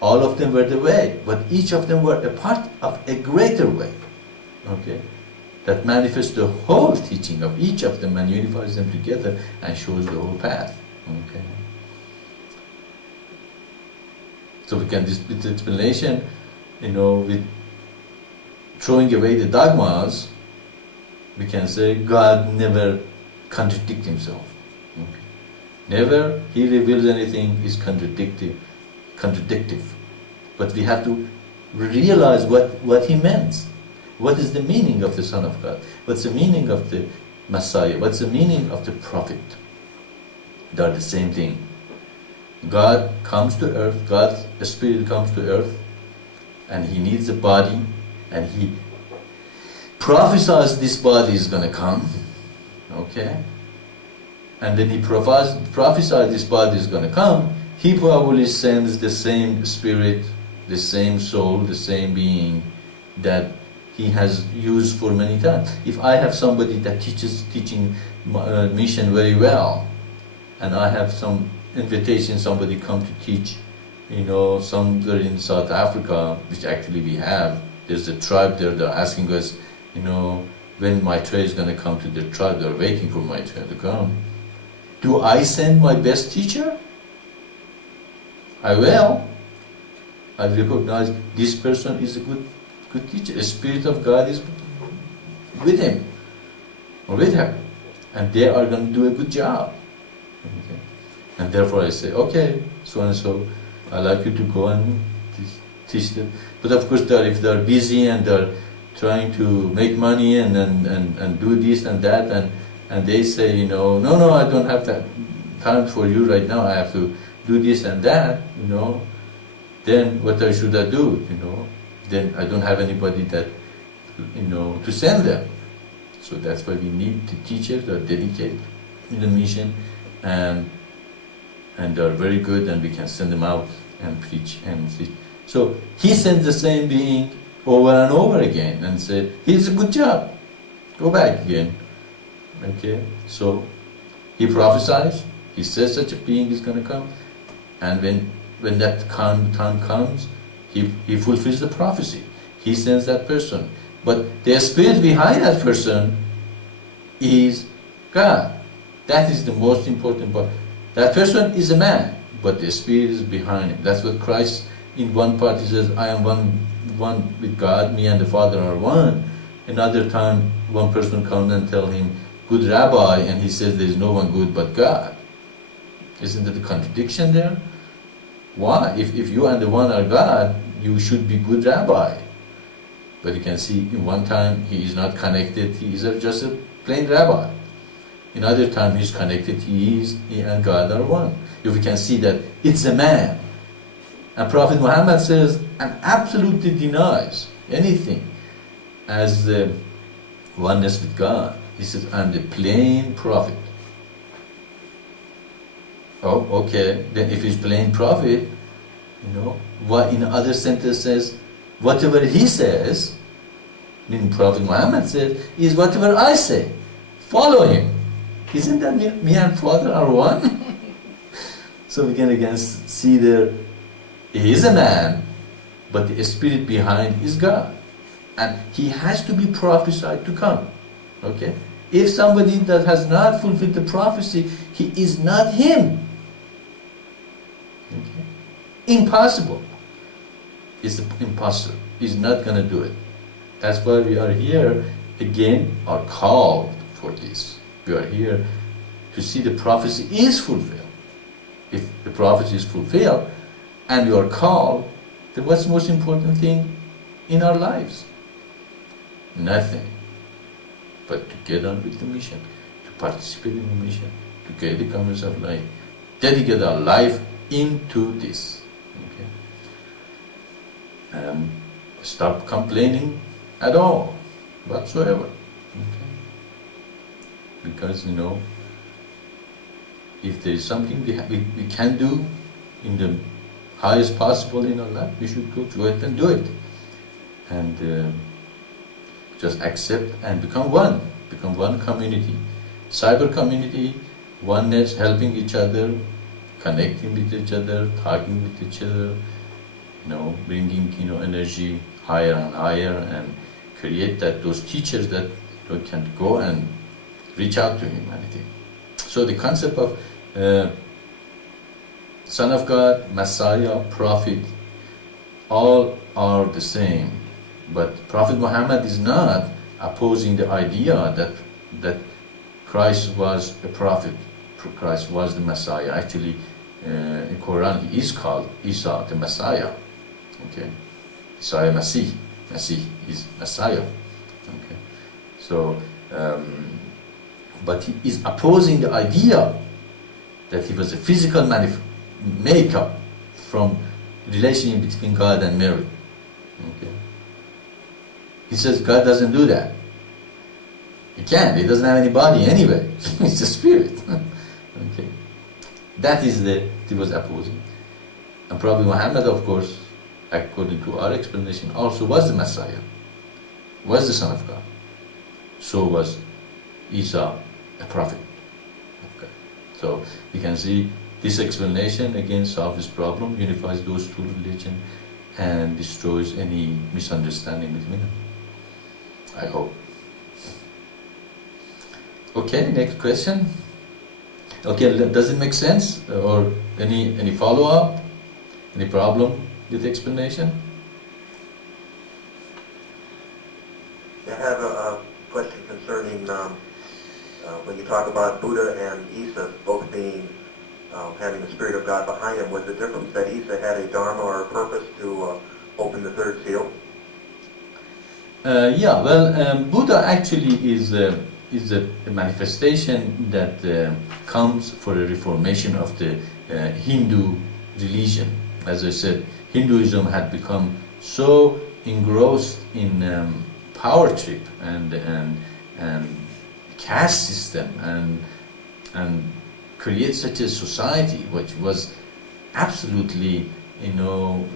all of them were the way, but each of them were a part of a greater way. Okay, that manifests the whole teaching of each of them and unifies them together and shows the whole path. Okay. So we can, with the explanation, with throwing away the dogmas, we can say God never contradicts himself. Okay. Never he reveals anything is contradictive. But we have to realize what he meant. What is the meaning of the Son of God? What's the meaning of the Messiah? What's the meaning of the Prophet? They are the same thing. God comes to earth, God's Spirit comes to earth, and he needs a body, and he prophesies this body is going to come. Okay? And when he prophesies this body is going to come, he probably sends the same spirit, the same soul, the same being that he has used for many times. If I have somebody that teaching mission very well, and I have some invitation, somebody come to teach, somewhere in South Africa, which actually we have, there's a tribe there, they're asking us, when Maitreya is going to come to their tribe, they're waiting for Maitreya to come. Do I send my best teacher? I will. I recognize this person is a good teacher. The Spirit of God is with him or with her, and they are going to do a good job. Okay. And therefore I say, okay, so and so, I'd like you to go and teach them. But of course, if they're busy and they're trying to make money and do this and that, and they say, no, I don't have that time for you right now. I have to do this and that, then what should I do, Then I don't have anybody that, to send them. So that's why we need the teachers that are dedicated in the mission, and they're very good, and we can send them out and preach and teach. So he sends the same being over and over again and said, he's a good job, go back again. Okay, so he prophesies, he says such a being is going to come, and when that time comes, he fulfills the prophecy. He sends that person. But the spirit behind that person is God. That is the most important part. That person is a man, but the spirit is behind him. That's what Christ, in one part he says, I am one with God, me and the Father are one. Another time, one person comes and tells him, good rabbi, and he says there is no one good but God. Isn't that a contradiction there? Why? If you and the one are God, you should be good rabbi. But you can see in one time he is not connected, he is just a plain rabbi. In other time he is connected, he and God are one. If we can see that it's a man. And Prophet Muhammad says, and absolutely denies anything as oneness with God. He says, I'm the plain prophet. Oh, okay. Then if he's plain prophet, what in other sentence says, whatever he says, meaning Prophet Muhammad says, is whatever I say. Follow him. Isn't that me and Father are one? So we can again see there, he is a man, but the spirit behind is God. And he has to be prophesied to come. Okay? If somebody that has not fulfilled the prophecy, he is not him. Okay? Impossible. Is the imposter. He's not going to do it. That's why we are here, again, are called for this. We are here to see the prophecy is fulfilled. If the prophecy is fulfilled, and you are called, then what's the most important thing in our lives? nothing but to get on with the mission, to participate in the mission, to create the commerce of life, dedicate our life into this. Okay? Stop complaining at all, whatsoever. Okay? Because, if there is something we can do in the highest possible in our life, we should go ahead and do it. And just accept and become one community. Cyber community, oneness, helping each other, connecting with each other, talking with each other, bringing energy higher and higher, and create those teachers that can go and reach out to humanity. So the concept of Son of God, Messiah, Prophet, all are the same. But Prophet Muhammad is not opposing the idea that Christ was a prophet, Christ was the Messiah. Actually, in Quran he is called Isa, the Messiah. Okay, Messiah, Masih is Messiah. Okay, so but he is opposing the idea that he was a physical makeup from relationship between God and Mary. Okay. He says God doesn't do that. He can't. He doesn't have any body anyway. It's a spirit. Okay. That is he was opposing. And Prophet Muhammad, of course, according to our explanation, also was the Messiah, was the Son of God. So was Isa, a prophet of God. So you can see this explanation again solves this problem, unifies those two religions, and destroys any misunderstanding between them. I hope. Okay, next question. Okay, does it make sense? Or any follow-up? Any problem with the explanation? I have a question concerning when you talk about Buddha and Isa both being having the Spirit of God behind them. Was the difference that Isa had a dharma or a purpose to open the third seal? Buddha actually is a manifestation that comes for a reformation of the Hindu religion. As I said, Hinduism had become so engrossed in power trip and caste system and create such a society which was absolutely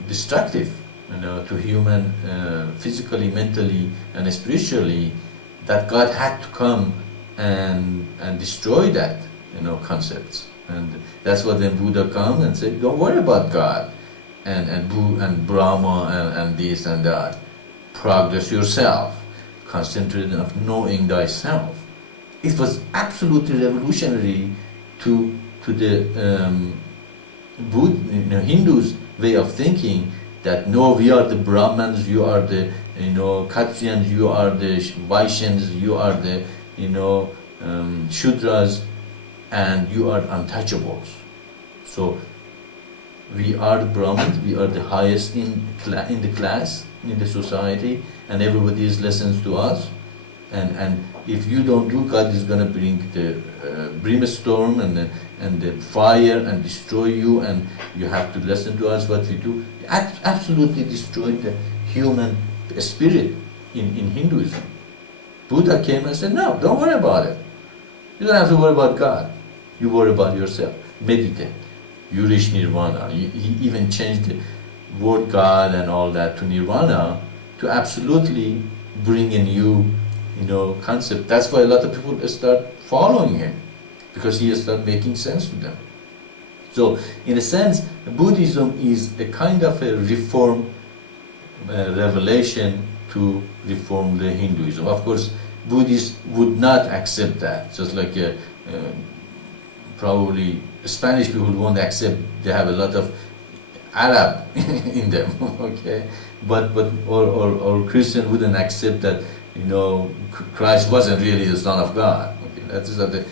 destructive to human physically, mentally and spiritually, that God had to come and destroy that concepts. And that's what then Buddha comes and said, don't worry about God and Brahma and this and that. Progress yourself. Concentrate on knowing thyself. It was absolutely revolutionary to the Hindus' way of thinking, that no, we are the Brahmins, you are the Kshatriyas, you are the Vaishyas, you are the Shudras, and you are untouchables. So we are the Brahmins, we are the highest in the class, in the society, and everybody is listens to us. And if you don't do, God is going to bring the brimstone and the fire and destroy you, and you have to listen to us what we do. Absolutely destroyed the human spirit in Hinduism. Buddha came and said, no, don't worry about it. You don't have to worry about God. You worry about yourself. Meditate. You reach nirvana. He even changed the word God and all that to nirvana to absolutely bring a new concept. That's why a lot of people start following him, because he started making sense to them. So, in a sense, Buddhism is a kind of a reform revelation to reform the Hinduism. Of course, Buddhists would not accept that. Just like probably Spanish people won't accept. They have a lot of Arab in them. Okay, but or Christian wouldn't accept that. Christ wasn't really the Son of God. Okay, that is the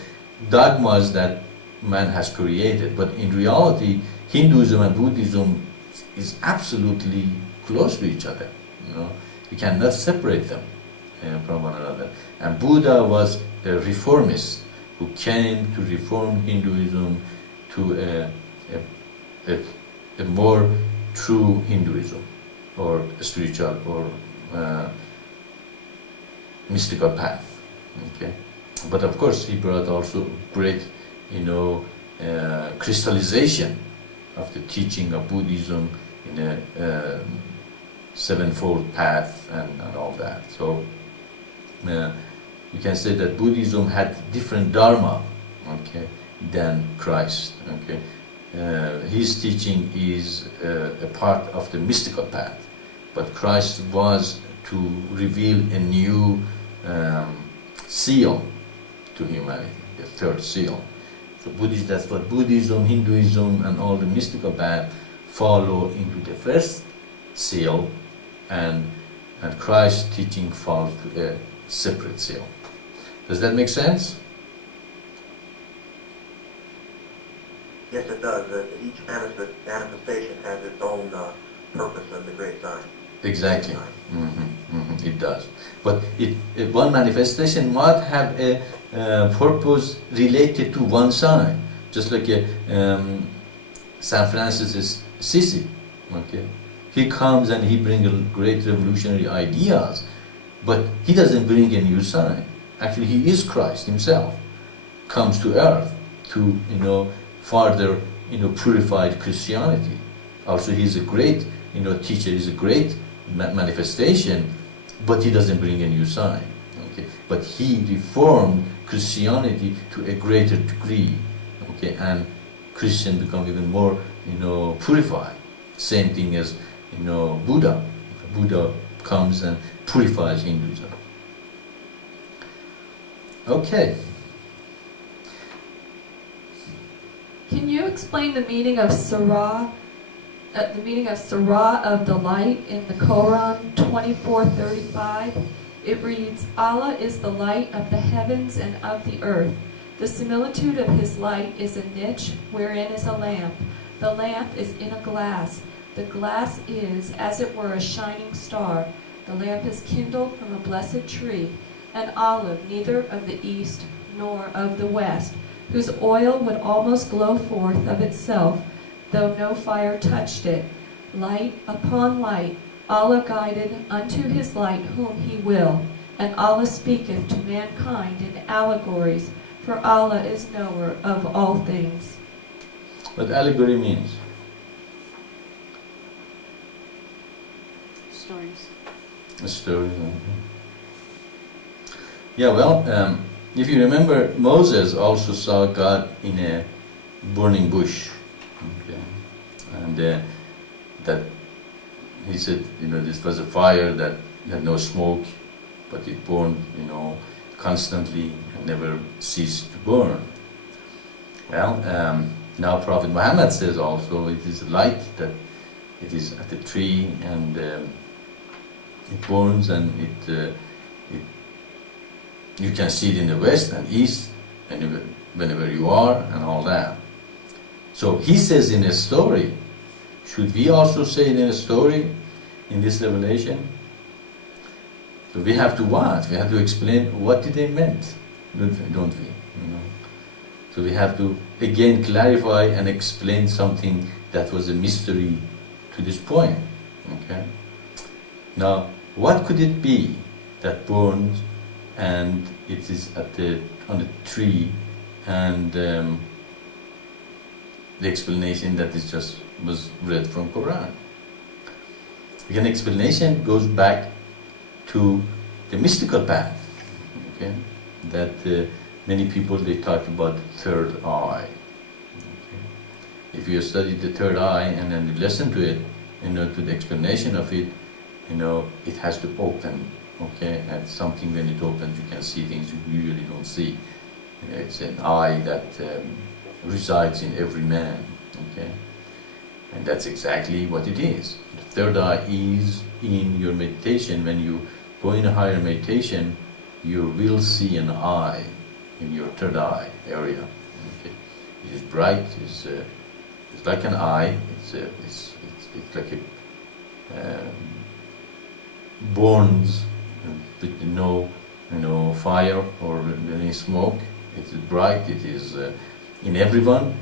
dogmas that man has created. But in reality, Hinduism and Buddhism is absolutely close to each other. You cannot separate them. from one another. And Buddha was a reformist who came to reform Hinduism to a more true Hinduism, or spiritual, or mystical path. Okay, but of course he brought also great, crystallization of the teaching of Buddhism in a sevenfold path and all that. So you can say that Buddhism had different dharma, okay, than Christ. Okay, his teaching is a part of the mystical path, but Christ was to reveal a new seal to humanity, the third seal. So that's what Buddhism, Hinduism, and all the mystical path follow into the first seal, and Christ's teaching falls to a separate seal. Does that make sense? Yes, it does. Each manifestation has its own purpose in the great sign. Exactly. It does. But one manifestation might have a purpose related to one sign, just like San Francis Assisi. Okay, he comes and he brings great revolutionary ideas, but he doesn't bring a new sign. Actually, he is Christ himself, comes to earth to further purified Christianity. Also, he's a great teacher. He's a great manifestation, but he doesn't bring a new sign. Okay, but he reformed Christianity to a greater degree. Okay, and Christian become even more purified. Same thing as Buddha. Buddha comes and purifies Hinduism. Okay. Can you explain the meaning of Surah? The meaning of Surah of the light in the Quran 24:35. It reads, Allah is the light of the heavens and of the earth. The similitude of his light is a niche wherein is a lamp. The lamp is in a glass. The glass is, as it were, a shining star. The lamp is kindled from a blessed tree, an olive neither of the east nor of the west, whose oil would almost glow forth of itself, though no fire touched it. Light upon light, Allah guided unto his light whom he will, and Allah speaketh to mankind in allegories, for Allah is knower of all things. What allegory means? Stories. A story. Yeah, well, if you remember, Moses also saw God in a burning bush. Okay. And that he said, this was a fire that had no smoke, but it burned, constantly and never ceased to burn. Well, now Prophet Muhammad says also it is light, that it is at the tree, and it burns, and you can see it in the west and east, and whenever you are, and all that. So he says in a story. Should we also say it in a story in this revelation? So we have to what? We have to explain what did they meant, don't we? So we have to again clarify and explain something that was a mystery to this point. Okay. Now, what could it be that burns and it is on the tree, and the explanation that is just was read from Quran? Again, explanation goes back to the mystical path. Okay, that many people they talk about third eye. Okay. If you study the third eye and then you listen to it, to the explanation of it, it has to open. Okay, and something when it opens, you can see things you usually don't see. It's an eye that resides in every man. Okay. And that's exactly what it is. The third eye is in your meditation. When you go in a higher meditation, you will see an eye in your third eye area. Okay. It is bright. It's like an eye. It's like a burns with no fire or any smoke. It is bright, it is in everyone.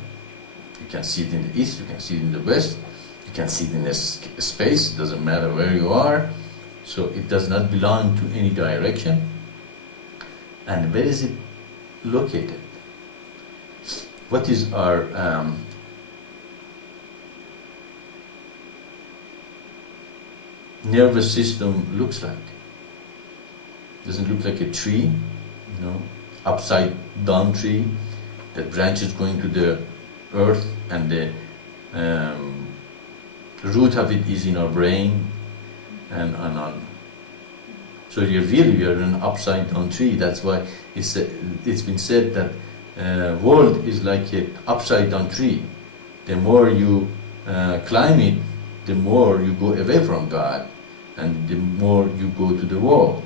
You can see it in the east, you can see it in the west, you can see it in a space, it doesn't matter where you are. So it does not belong to any direction. And where is it located? What is our nervous system looks like? Doesn't look like a tree, upside down tree, that branches going to the earth, and the root of it is in our brain, and on. So we are an upside down tree. That's why it's been said that world is like an upside down tree. The more you climb it, the more you go away from God, and the more you go to the world.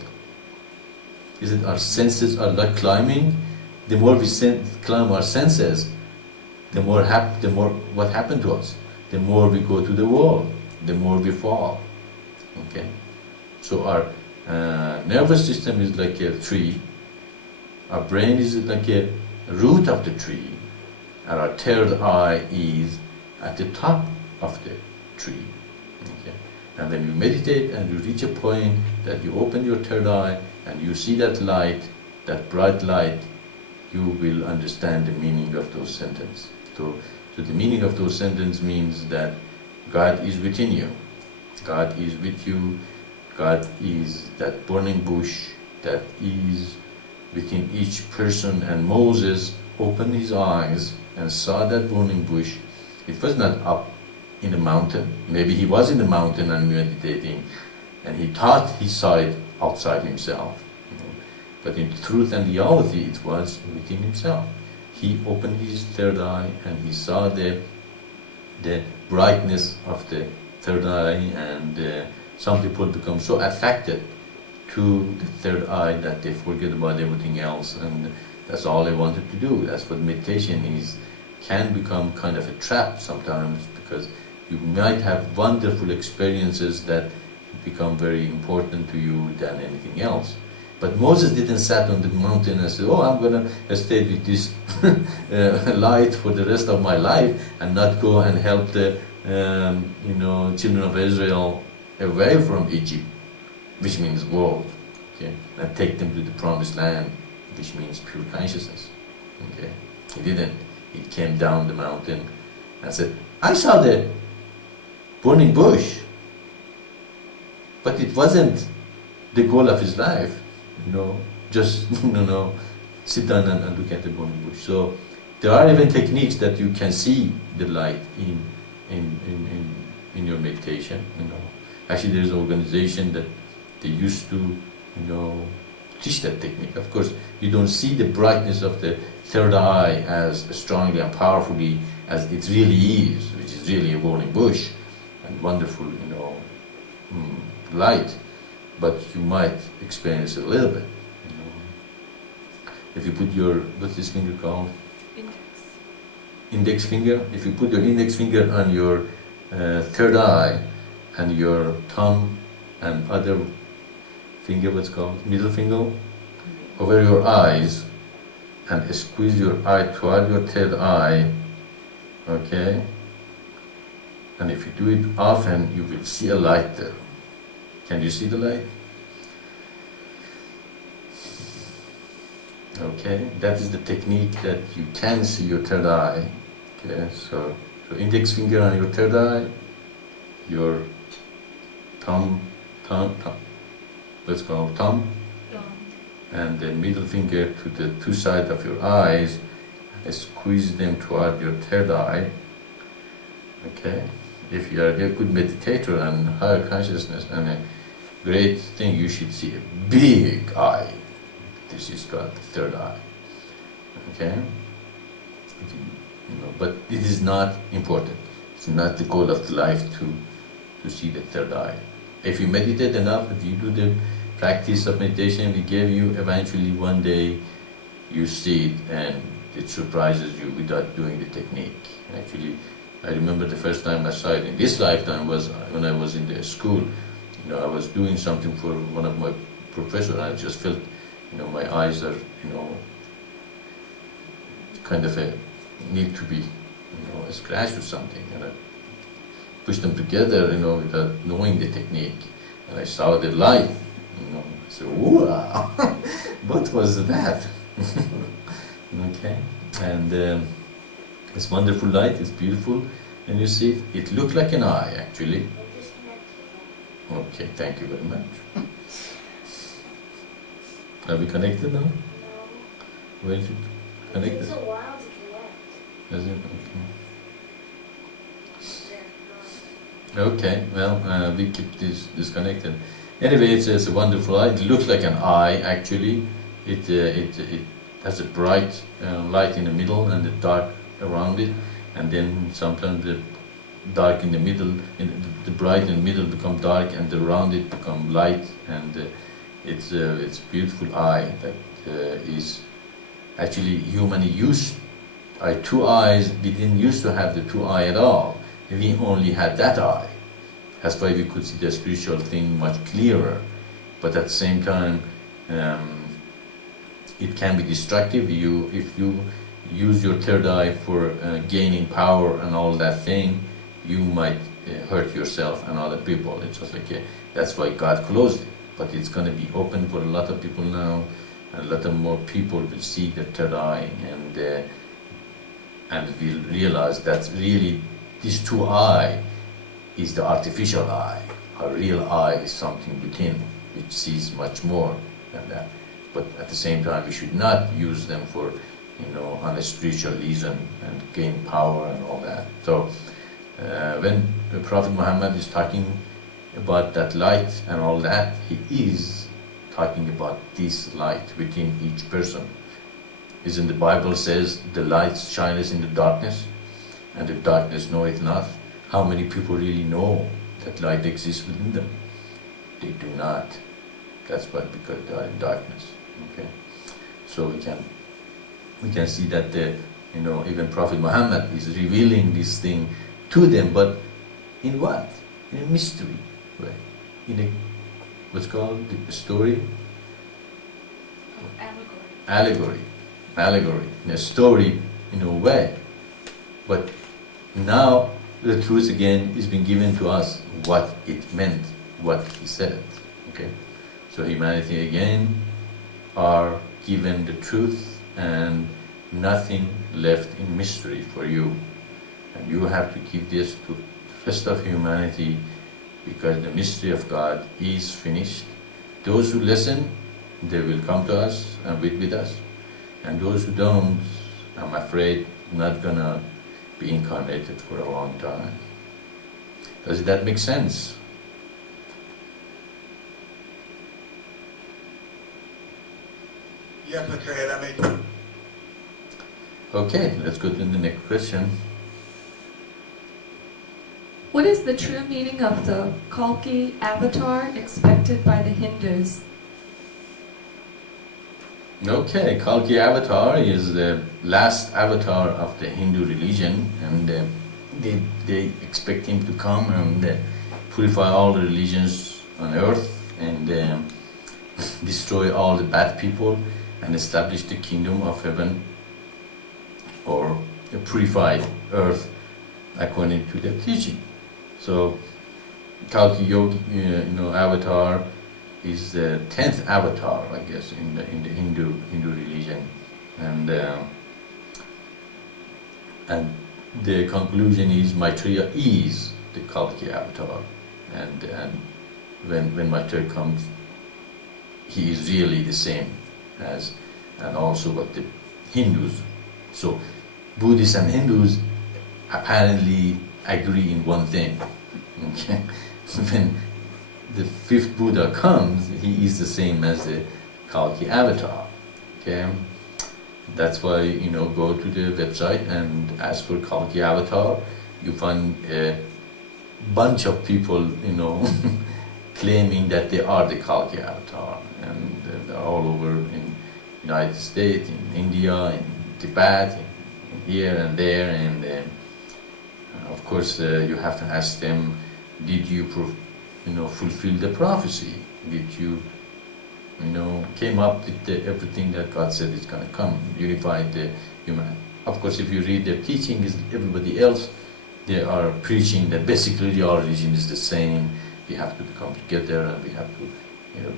Is it our senses are like climbing? The more we climb our senses, the more what happened to us? The more we go to the world, the more we fall. Okay, so our nervous system is like a tree. Our brain is like a root of the tree, and our third eye is at the top of the tree. Okay, and when you meditate and you reach a point that you open your third eye and you see that light, that bright light, you will understand the meaning of those sentences. So the meaning of those sentences means that God is within you. God is with you. God is that burning bush that is within each person. And Moses opened his eyes and saw that burning bush. It was not up in the mountain. Maybe he was in the mountain and meditating, and he thought he saw it outside himself. But in truth and reality, it was within himself. He opened his third eye and he saw the brightness of the third eye, and some people become so attracted to the third eye that they forget about everything else, and that's all they wanted to do. That's what meditation is. Can become kind of a trap sometimes, because you might have wonderful experiences that become very important to you than anything else. But Moses didn't sat on the mountain and said, "Oh, I'm going to stay with this light for the rest of my life and not go and help the children of Israel away from Egypt," which means world, okay, and take them to the promised land, which means pure consciousness. Okay, he didn't. He came down the mountain and said, "I saw the burning bush," but it wasn't the goal of his life. Just sit down and look at the burning bush. So there are even techniques that you can see the light in your meditation. Actually, there's an organization that they used to teach that technique. Of course, you don't see the brightness of the third eye as strongly and powerfully as it really is, which is really a burning bush and wonderful, light. But you might experience it a little bit. If you put your, what's this finger called? Index finger. If you put your index finger on your third eye and your thumb and other finger, what's called middle finger, over your eyes, and squeeze your eye toward your third eye, okay? And if you do it often, you will see a light there. Can you see the light? Okay, that is the technique that you can see your third eye. Okay, so index finger on your third eye, your thumb, let's call thumb, and the middle finger to the two sides of your eyes, and squeeze them toward your third eye. Okay, if you are a good meditator and higher consciousness and a great thing, you should see a big eye. This is called the third eye. Okay? But it is not important. It's not the goal of the life to see the third eye. If you meditate enough, if you do the practice of meditation we gave you, eventually one day you see it and it surprises you without doing the technique. Actually, I remember the first time I saw it in this lifetime was when I was in the school. I was doing something for one of my professor. I just felt, my eyes are, kind of need to be, scratched or something. And I pushed them together, without knowing the technique. And I saw the light, I said, wow, what was that? Okay, and it's wonderful light, it's beautiful. And you see, it looked like an eye, actually. Okay, thank you very much. Are we connected now? No. When should connect It takes it? a while to connect. Does it? Okay, well, we keep this disconnected. Anyway, it's a wonderful eye. It looks like an eye, actually. It has a bright light in the middle and a dark around it, and then sometimes the dark in the middle, the bright in the middle become dark, and around it become light, and it's a beautiful eye that is actually humanly used. Two eyes, we didn't used to have the two eye at all. We only had that eye. That's why we could see the spiritual thing much clearer. But at the same time, it can be destructive. If you use your third eye for gaining power and all that thing, you might hurt yourself and other people. It's just like, that's why God closed it. But it's going to be open for a lot of people now, and a lot of more people will see the third eye, and will realize that really this two eye is the artificial eye. A real eye is something within which sees much more than that. But at the same time, we should not use them for, on a spiritual reason and gain power and all that. So when the Prophet Muhammad is talking about that light and all that, he is talking about this light within each person. Isn't the Bible says the light shines in the darkness, and the darkness know it not? How many people really know that light exists within them? They do not. That's why, because they are in darkness. Okay, so we can see that even Prophet Muhammad is revealing this thing to them, but in what? In a mystery way, in a what's called the story. Allegory, in a story, in a way. But now the truth again is being given to us, what it meant, what he said. Okay, so humanity again are given the truth, and nothing left in mystery for you. And you have to give this to the rest of humanity, because the mystery of God is finished. Those who listen, they will come to us and be with us. And those who don't, I'm afraid, not gonna be incarnated for a long time. Does that make sense? Yes, Maitreya, that makes sense. Okay, let's go to the next question. What is the true meaning of the Kalki avatar expected by the Hindus? Okay, Kalki avatar is the last avatar of the Hindu religion, and they expect him to come and purify all the religions on earth, and destroy all the bad people, and establish the kingdom of heaven, or a purified earth according to their teaching. So Kalki Yogi, avatar is the 10th avatar, I guess, in the Hindu religion, and the conclusion is Maitreya is the Kalki avatar, and when Maitreya comes, he is really the same as, and also what the Hindus. So Buddhists and Hindus apparently agree in one thing. Okay, when the fifth Buddha comes, he is the same as the Kalki avatar. Okay, that's why go to the website and ask for Kalki avatar. You find a bunch of people claiming that they are the Kalki avatar, and they're all over in United States, in India, in Tibet, in here and there, and of course you have to ask them, did you fulfill the prophecy? Did you came up with everything that God said is going to come, unified the human. Of course, if you read their teaching, is everybody else, they are preaching that basically our religion is the same. We have to come together and we have to,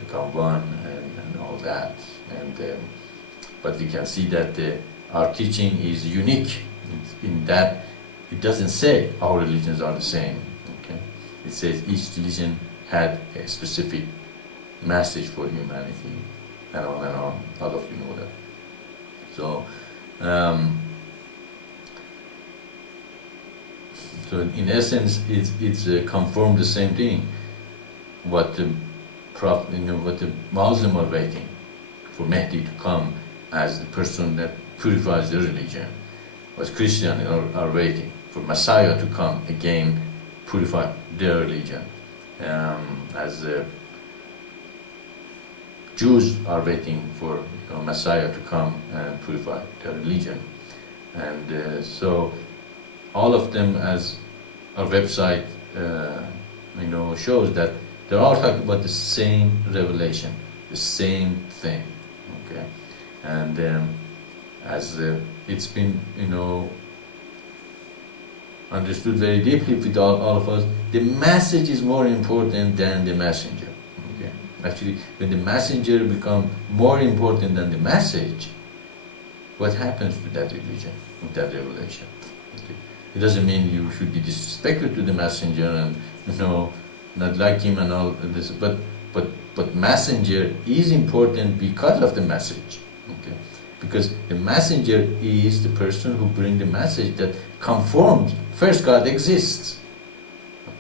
become one and all that. And but we can see that our teaching is unique in that it doesn't say our religions are the same. Okay, it says each religion had a specific message for humanity, and on and on. All of you know that. So, so in essence, it's confirmed the same thing. What the Prophet, what the Muslims are waiting for Mahdi to come as the person that purifies their religion. What Christians are waiting for Messiah to come again, purify their religion. As Jews are waiting for Messiah to come and purify their religion. And so all of them, as our website shows, that they're all talking about the same revelation, the same thing. Okay, and as it's been understood very deeply with all of us, the message is more important than the messenger. Okay, actually, when the messenger becomes more important than the message, what happens to that religion, with that revelation? Okay. It doesn't mean you should be disrespectful to the messenger and not like him and all this, but messenger is important because of the message. Okay, because the messenger is the person who brings the message that confirms first God exists.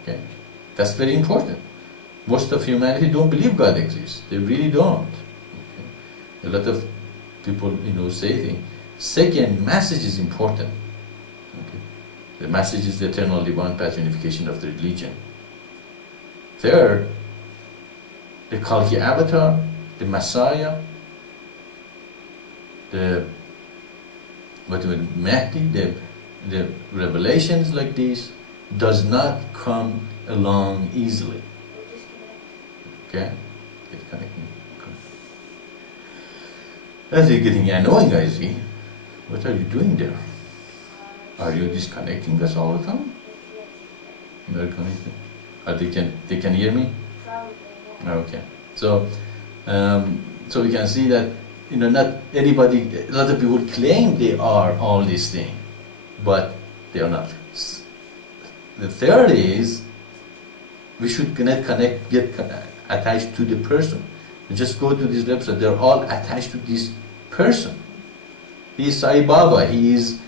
Okay, that's very important. Most of humanity don't believe God exists. They really don't. Okay. A lot of people say things. Second, message is important. Okay. The message is the eternal divine path unification of the religion. Third, the Kalki avatar, the Messiah, the Mahdi, the revelations like this does not come along easily. Okay? Get connected. As you're getting annoying, I see. What are you doing there? Are you disconnecting us all the time? They're connected. They can hear me? Okay. So so we can see that not anybody. A lot of people claim they are all these things, but they are not. The third is we should get attached to the person. We just go to this website. They're all attached to this person. He is Sai Baba. He is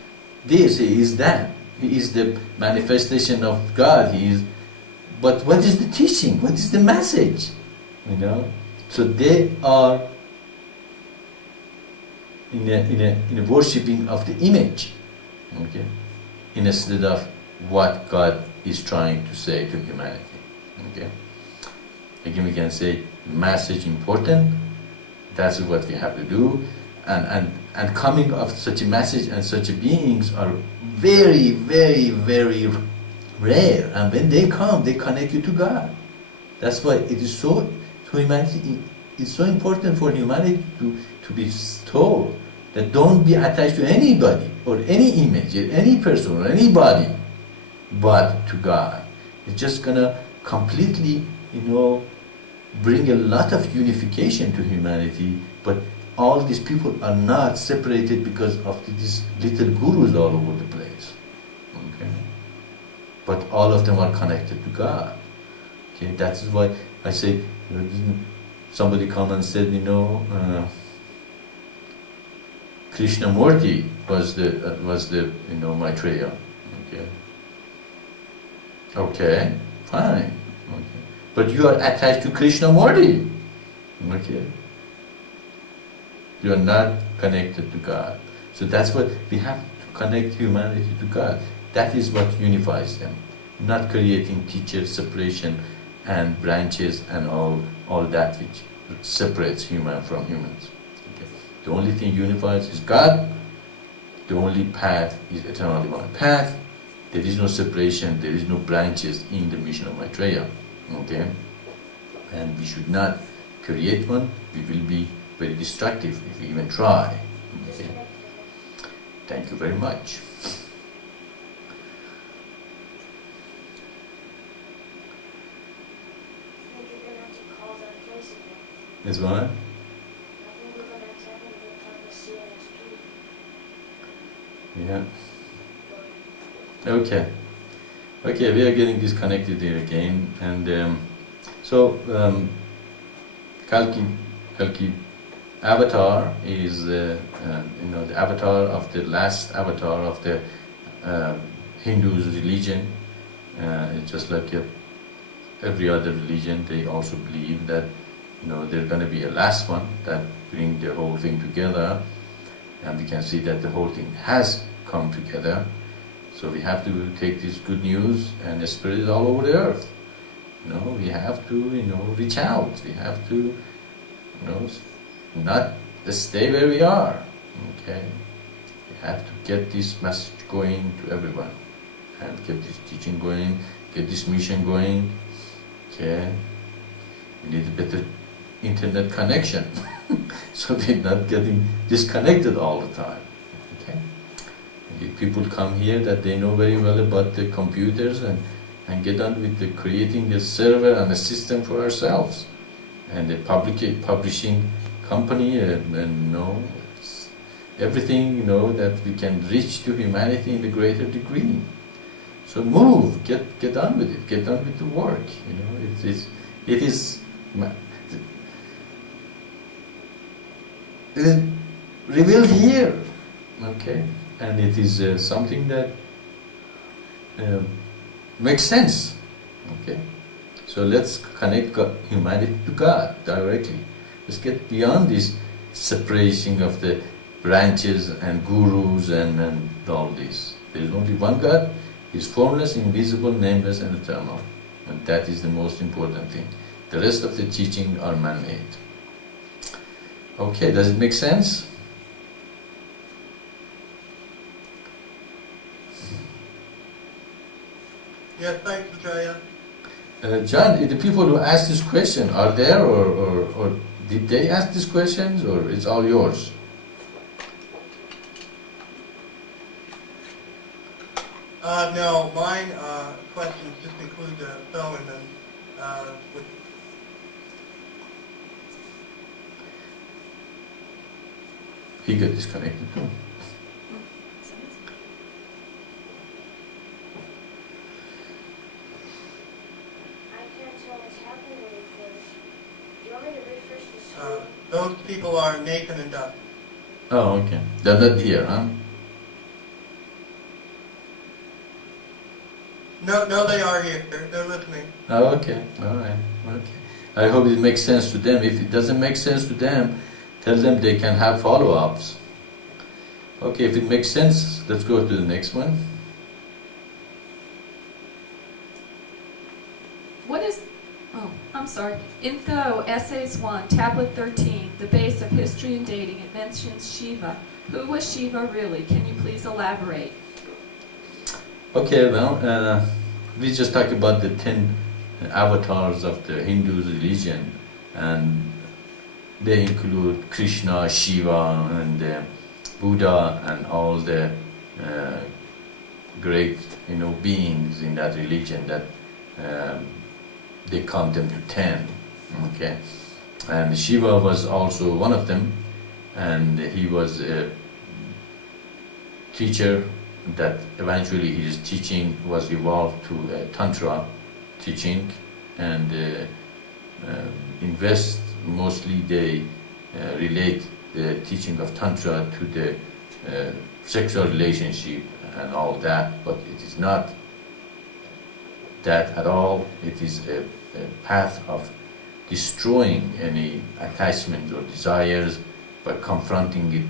this. He is that. He is the manifestation of God. He is. But what is the teaching? What is the message? So they are in a worshipping of the image, okay, instead of what God is trying to say to humanity. Okay. Again, we can say message important. That's what we have to do, and coming of such a message and such a beings are very, very, very rare, and when they come, they connect you to God. That's why it is so humanity. It's so important for humanity to be told that don't be attached to anybody or any image, or any person or anybody, but to God. It's just gonna completely, bring a lot of unification to humanity. But all these people are not separated because of these little gurus all over the place. Okay. But all of them are connected to God. Okay, that's why I say, somebody come and said, Krishnamurti was the Maitreya. Okay. Okay, fine. Okay. But you are attached to Krishnamurti. Okay. You are not connected to God. So that's what we have to connect humanity to God. That is what unifies them. Not creating teacher separation and branches and all that which separates human from humans. Okay. The only thing unifies is God. The only path is eternal divine path. There is no separation, there is no branches in the mission of Maitreya. Okay? And we should not create one, we will be very destructive if we even try. Okay. Thank you very much. I think you're gonna have to call that place again. This one? I think we're gonna have to talk to CNSP. Yeah. Okay. Okay, we are getting disconnected here again, and Kalki avatar is the avatar of the last avatar of the Hindu's religion. It's just like every other religion. They also believe that there's going to be a last one that bring the whole thing together, and we can see that the whole thing has come together. So we have to take this good news and spread it all over the earth. We have to reach out. We have to not stay where we are. Okay, we have to get this message going to everyone, and get this teaching going, get this mission going. Okay, we need a better internet connection, so we're not getting disconnected all the time. Okay, if people come here that they know very well about the computers and get on with the creating the server and the system for ourselves, and the publishing company, and everything that we can reach to humanity in the greater degree. So move, get on with it, get on with the work. It is revealed here, okay, and it is something that makes sense, okay. So let's connect humanity to God directly. Let's get beyond this separation of the branches and gurus and all this. There is only one God. He is formless, invisible, nameless, and eternal, and that is the most important thing. The rest of the teaching are man-made. Okay, does it make sense? Yes, thanks, Maitreya. John, the people who asked this question, are there or did they ask these questions, or it's all yours? No, mine questions just include so and then with He got disconnected too. I can't tell what's happening when you finish. Do you want me to refresh the screen? those people are Nathan and Dustin. Oh, okay. They're not here, huh? No, they are here. They're listening. Oh, okay. All right. Okay. I hope it makes sense to them. If it doesn't make sense to them, tell them they can have follow-ups. Okay, if it makes sense, let's go to the next one. I'm sorry. In Tho, Essays 1, Tablet 13, the base of history and dating, it mentions Shiva. Who was Shiva really? Can you please elaborate? Okay, well, we just talked about the 10 avatars of the Hindu religion, and they include Krishna, Shiva, and Buddha, and all the great, beings in that religion that they count them to 10. Okay, and Shiva was also one of them, and he was a teacher that eventually his teaching was evolved to a Tantra teaching, and in West mostly they relate the teaching of Tantra to the sexual relationship and all that, but it is not that at all. It is a path of destroying any attachment or desires by confronting it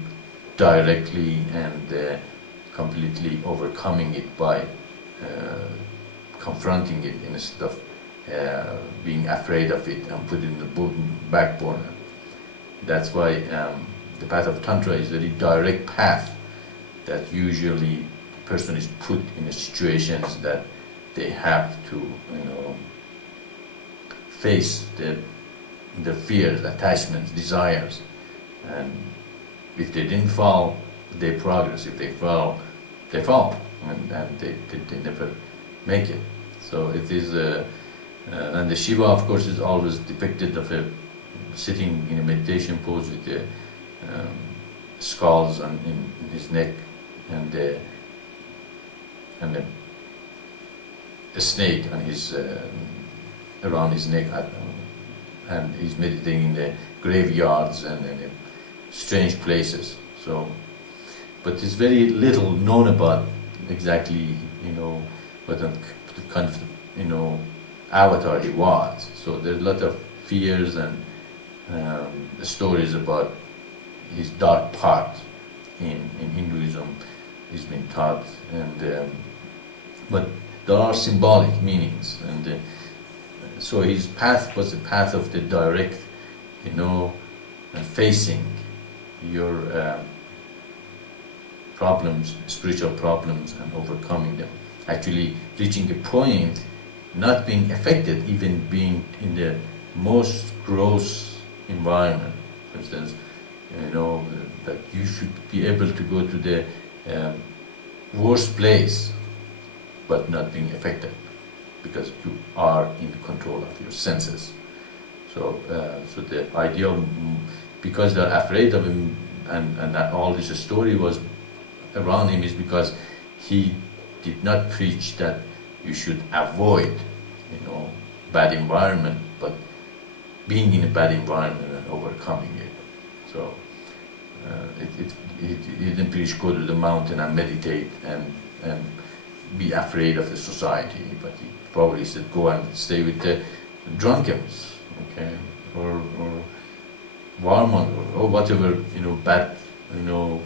directly and completely overcoming it by confronting it instead of being afraid of it and put it in the back burner. That's why the path of Tantra is a very direct path that usually the person is put in situations that they have to face the their fears, attachments, desires. And if they didn't fall, they progress. If they fall, they fall, and they never make it. So it is, and the Shiva, of course, is always depicted of a sitting in a meditation pose with the skulls in his neck, and a snake on his around his neck, and he's meditating in the graveyards and in strange places. So, but it's very little known about exactly, what kind of, avatar he was. So there's a lot of fears and stories about his dark part in Hinduism. He's been taught, and but there are symbolic meanings, and so his path was the path of the direct, facing your problems, spiritual problems, and overcoming them. Actually reaching a point, not being affected, even being in the most gross environment. For instance, that you should be able to go to the worst place, but not being affected, because you are in control of your senses. So, so the idea of, because they're afraid of him, and that all this story was around him, is because he did not preach that you should avoid, bad environment, but being in a bad environment and overcoming it. So he didn't preach go to the mountain and meditate and be afraid of the society, but he probably said go and stay with the drunkens, okay, or warmonger, or whatever bad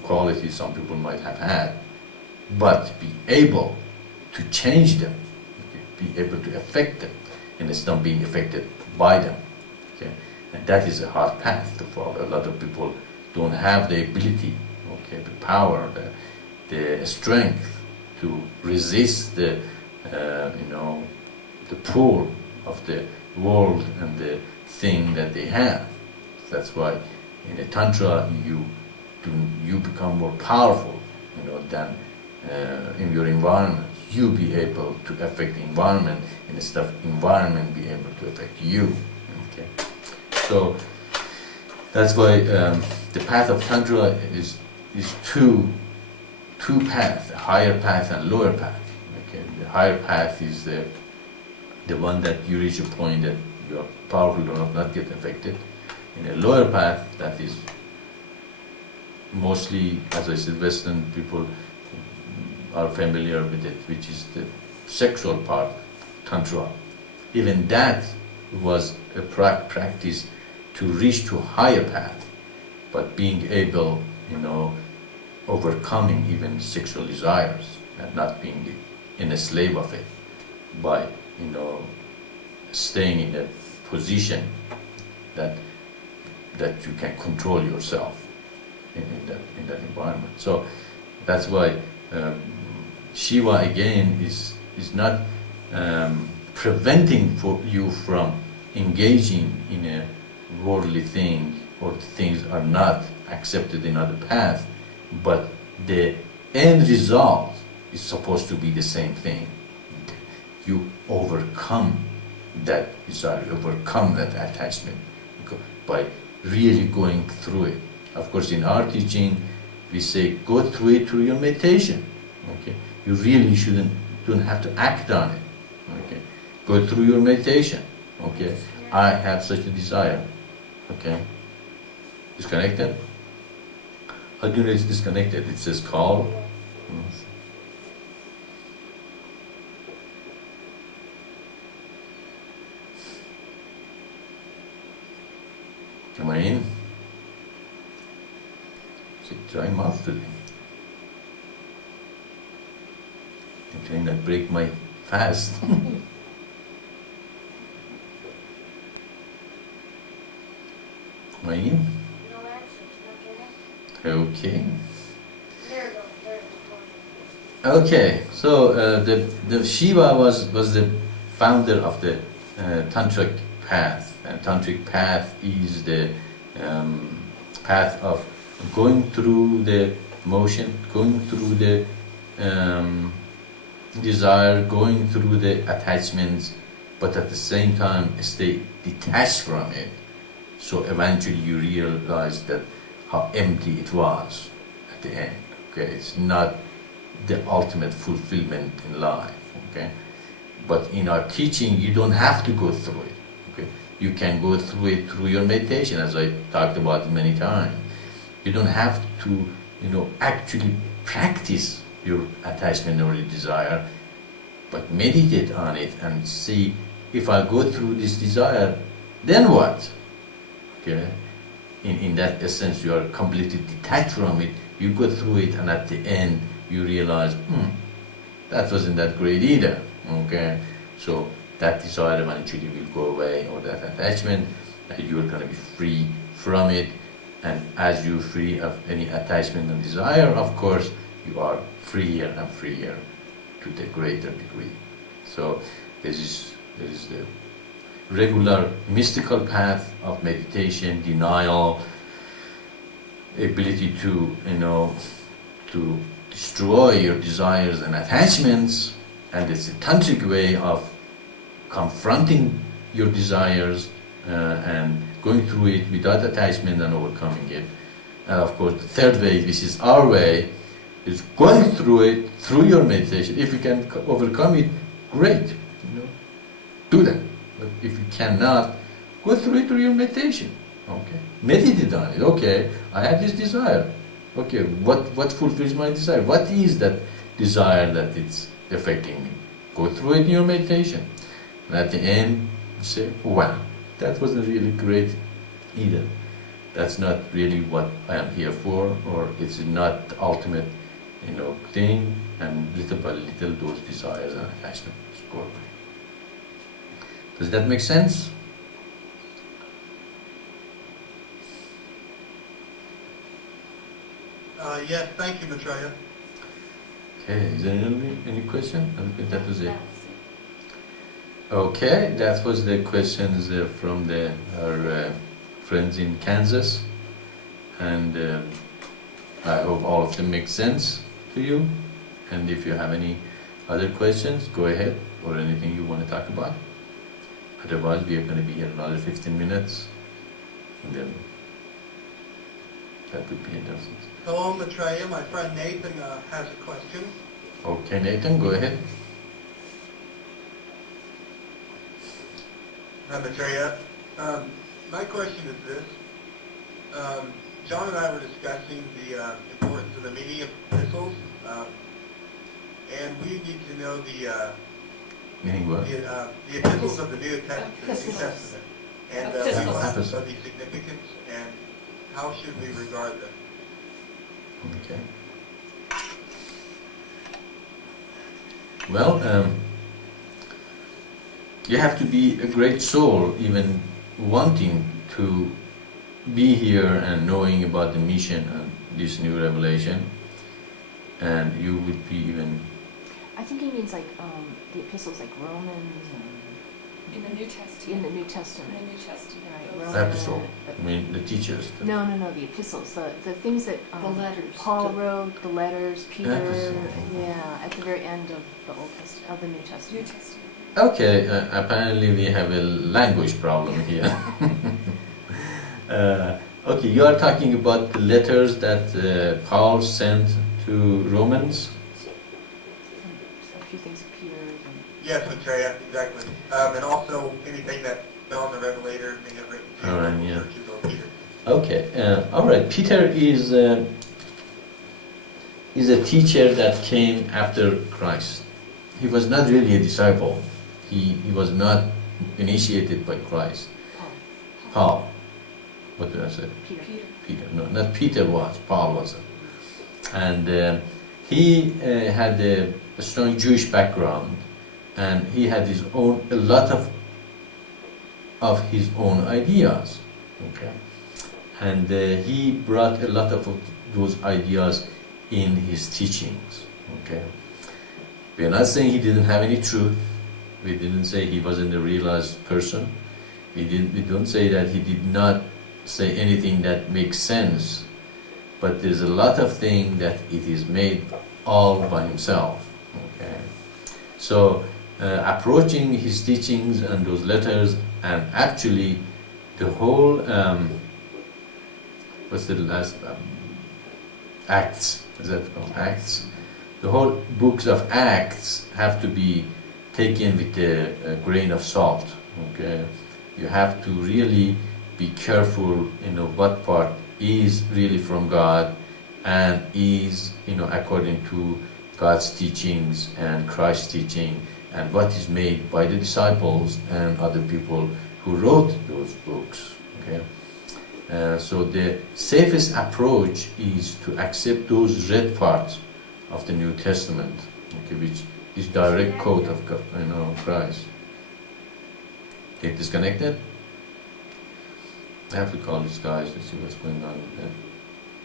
qualities some people might have had, but be able to change them, okay? Be able to affect them, and it's not being affected by them. Okay? And that is a hard path to follow. A lot of people don't have the ability, okay, the power, the strength to resist the pull of the world and the thing that they have. That's why in a tantra you become more powerful, than in your environment. You be able to affect the environment instead of environment be able to affect you. Okay, so that's why the path of tantra is two paths: a higher path and lower path. Okay, the higher path is the one that you reach a point that you are powerful enough not get affected. In a lower path, that is mostly, as I said, Western people are familiar with it, which is the sexual part, tantra. Even that was a practice to reach to a higher path, but being able, overcoming even sexual desires and not being in a slave of it by, staying in a position that you can control yourself in that environment. So that's why Shiva again is not preventing you from engaging in a worldly thing, or things are not accepted in other path, but the end result is supposed to be the same thing. You overcome that desire, overcome that attachment by really going through it. Of course, in our teaching, we say go through it through your meditation. Okay, you really don't have to act on it. Okay, go through your meditation. Okay, I have such a desire. Okay, disconnected. How do you know it's disconnected? It says call. Am I in? It's a dry mouth today. I'm trying to break my fast. Am I in? No answers, not connected. Okay. There we go. Okay. So the Shiva was the founder of the tantric path. And tantric path is the path of going through the motion, going through the desire, going through the attachments, but at the same time stay detached from it. So eventually you realize that how empty it was at the end. Okay, it's not the ultimate fulfillment in life. Okay, but in our teaching, you don't have to go through it. Okay, you can go through it through your meditation, as I talked about many times. You don't have to, actually practice your attachment or your desire, but meditate on it and see, if I go through this desire, then what? Okay? In that essence, you are completely detached from it. You go through it, and at the end, you realize, that wasn't that great either. Okay? So that desire eventually will go away, or that attachment, and you're going to be free from it. And as you're free of any attachment and desire, of course, you are freer and freer to the greater degree. So this is the regular mystical path of meditation, denial, ability to, to destroy your desires and attachments, and it's a tantric way of confronting your desires and going through it without attachment and overcoming it. And of course, the third way, which is our way, is going through it through your meditation. If you can overcome it, great, do that. But if you cannot, go through it through your meditation. Okay, meditate on it. Okay, I have this desire. Okay, what fulfills my desire? What is that desire that it's affecting me? Go through it in your meditation. And at the end, you say, wow, that wasn't really great either. That's not really what I am here for, or it's not the ultimate, thing, and little by little those desires and attachments go away. Does that make sense? Yes, thank you, Maitreya. Okay, is there any question? I think that was it. Okay, that was the questions from our friends in Kansas, and I hope all of them make sense to you. And if you have any other questions, go ahead, or anything you want to talk about. Otherwise, we are going to be here another 15 minutes, and then that would be enough. Hello, Maitreya. My friend Nathan has a question. Okay, Nathan, go ahead. Hi, Maitreya. My question is this. John and I were discussing the importance of the meaning of epistles, and we need to know the Meaning what? the epistles of the New Testament, and we want to know the significance and how should we regard them. Okay. Well, you have to be a great soul, even wanting to be here and knowing about the mission and this new revelation, and you would be even... I think he means like the epistles, like Romans In the New and Testament. in the New Testament. In the New Testament. Right, Those- Roman- epistle. I mean, the teachers. No, the epistles, the things that The letters. Paul wrote, the letters, Peter, Epistle. yeah, at the very end of the Old Testament, of the New New Testament. Testament. Okay, apparently we have a language problem here. Okay, you are talking about the letters that Paul sent to Romans? A few things of Peter and... Yes, Maitreya, exactly. And also anything that John the Revelator may have written to All right, yeah. churches or Peter. Okay, all right. Peter is a teacher that came after Christ. He was not really a disciple. He was not initiated by Christ. Paul. What did I say? Peter. Peter. No, not Peter was. Paul was. And he had a strong Jewish background, and he had a lot of his own ideas. Okay. And he brought a lot of those ideas in his teachings. Okay. We are not saying he didn't have any truth. We didn't say he wasn't a realized person. we don't say that he did not say anything that makes sense, but there's a lot of things that it is made all by himself. Okay, so approaching his teachings and those letters, and actually the whole what's the last Acts? Is that called Acts? The whole books of Acts have to be taken with a grain of salt. Okay, you have to really be careful, what part is really from God and is, according to God's teachings and Christ's teaching, and what is made by the disciples and other people who wrote those books. Okay, so the safest approach is to accept those read parts of the New Testament, okay, which is direct quote of God, Christ. Get disconnected? I have to call these guys to see what's going on with the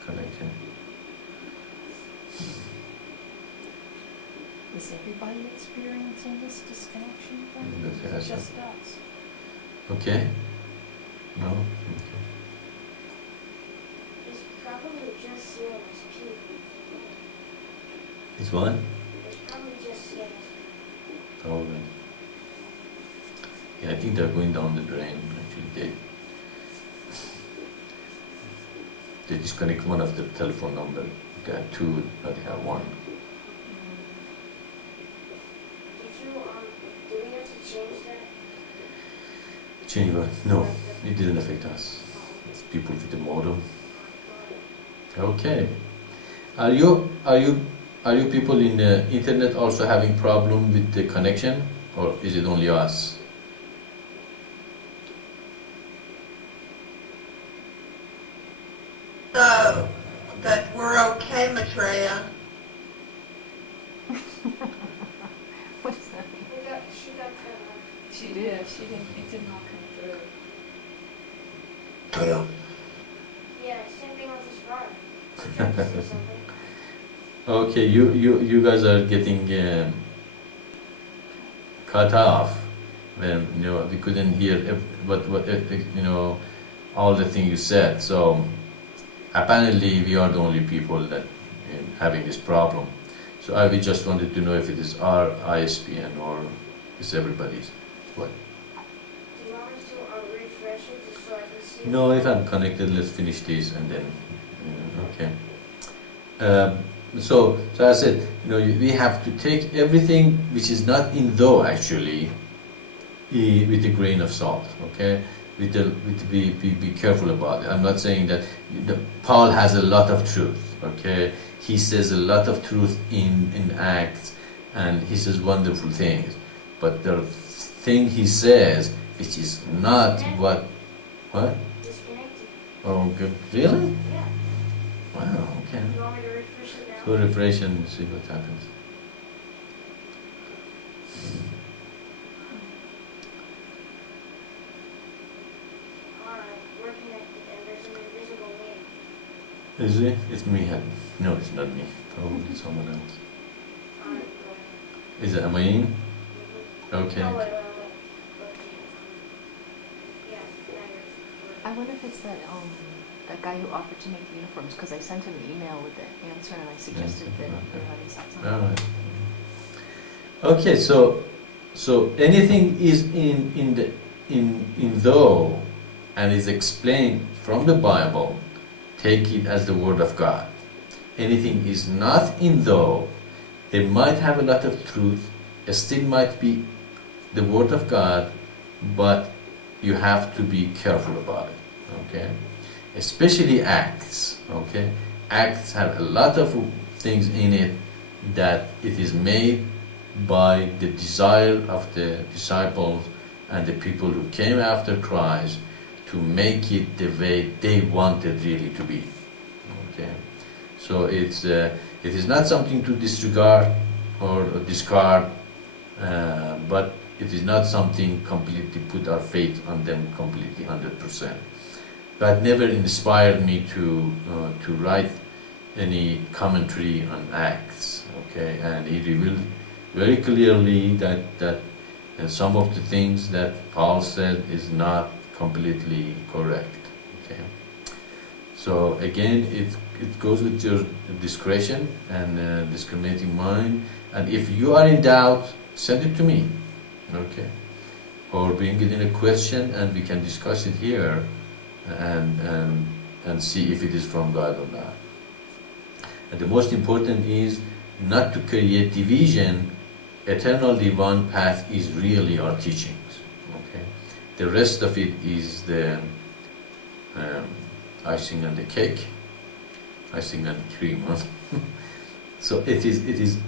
connection. Is everybody experiencing this disconnection thing? Yes, Just us. Okay? No? Okay. It's probably just seeing as people. It's what? It's probably just seeing as Probably. Yeah, I think they're going down the drain. Actually, they disconnect one of the telephone number. They have two, but they have one. Do we have to change that? Change what? No, it didn't affect us. It's people with the modem. Okay. Are you people in the internet also having problem with the connection, or is it only us? That we're okay, Maitreya. What does that mean? She got cut off. She did. She didn't. It did not come through. Yeah. Yeah, same thing with this bar. She tried to say something. Okay, you guys are getting cut off when we couldn't hear what all the things you said. So apparently we are the only people that having this problem. So I just wanted to know if it is our ISPN or is everybody's. What? Do you want me to refresh it just so I can see? No, if I'm connected, let's finish this and then okay. So I said, we have to take everything which is not in though actually with a grain of salt. Okay. Be careful about it. I'm not saying that Paul has a lot of truth, okay? He says a lot of truth in Acts, and he says wonderful things. But the thing he says, which is not what? Disconnected. Oh, good. Really? Yeah. Wow, okay. You want me to refresh it now? So refresh and see what happens. Is it? It's me. No, it's not me. Probably someone else. Is it? Am I in? Okay. I wonder if it's that guy who offered to make the uniforms, because I sent him an email with the answer and I suggested that we're having Satsang. All right. Okay, so anything is in though and is explained from the Bible, take it as the word of God. Anything is not in though, it might have a lot of truth, it still might be the word of God, but you have to be careful about it, okay? Especially Acts, okay? Acts have a lot of things in it that it is made by the desire of the disciples and the people who came after Christ to make it the way they wanted really to be. Okay, so it is not something to disregard or discard, but it is not something completely put our faith on them completely 100%. God never inspired me to write any commentary on Acts. Okay, and He revealed very clearly that some of the things that Paul said is not completely correct. Okay. So again, it goes with your discretion and discriminating mind. And if you are in doubt, send it to me. Okay. Or bring it in a question, and we can discuss it here, and see if it is from God or not. And the most important is not to create division. Eternal divine path is really our teachings. Okay. The rest of it is the icing on the cake, icing on the cream. Huh? So it is.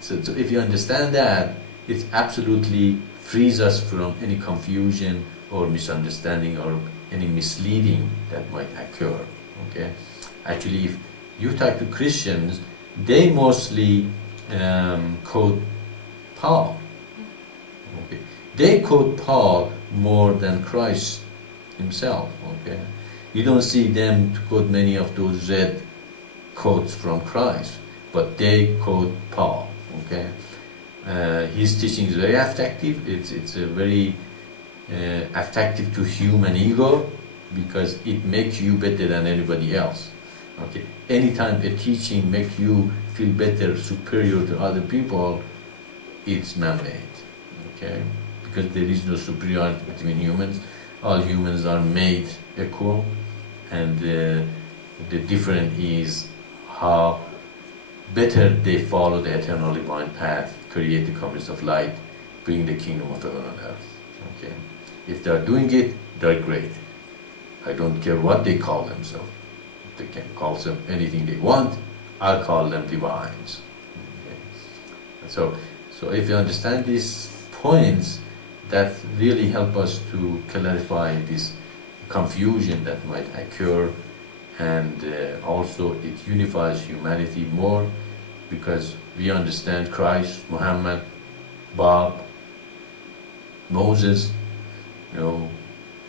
So if you understand that, it absolutely frees us from any confusion or misunderstanding or any misleading that might occur. Okay. Actually, if you talk to Christians, they mostly quote Paul. Okay. They quote Paul more than Christ himself. Okay. You don't see them to quote many of those red quotes from Christ, but they quote Paul. Okay. His teaching is very attractive. It's a very attractive to human ego because it makes you better than anybody else. Okay. Anytime a teaching makes you feel better, superior to other people, it's man-made. Okay. Because there is no superiority between humans. All humans are made equal, and the difference is how better they follow the eternal divine path, create the communities of light, bring the kingdom of heaven on earth. Okay. If they are doing it, they're great. I don't care what they call themselves. They can call them anything they want. I'll call them divines. Okay. So if you understand these points, that really help us to clarify this confusion that might occur, and also it unifies humanity more because we understand Christ, Muhammad, Bob, Moses,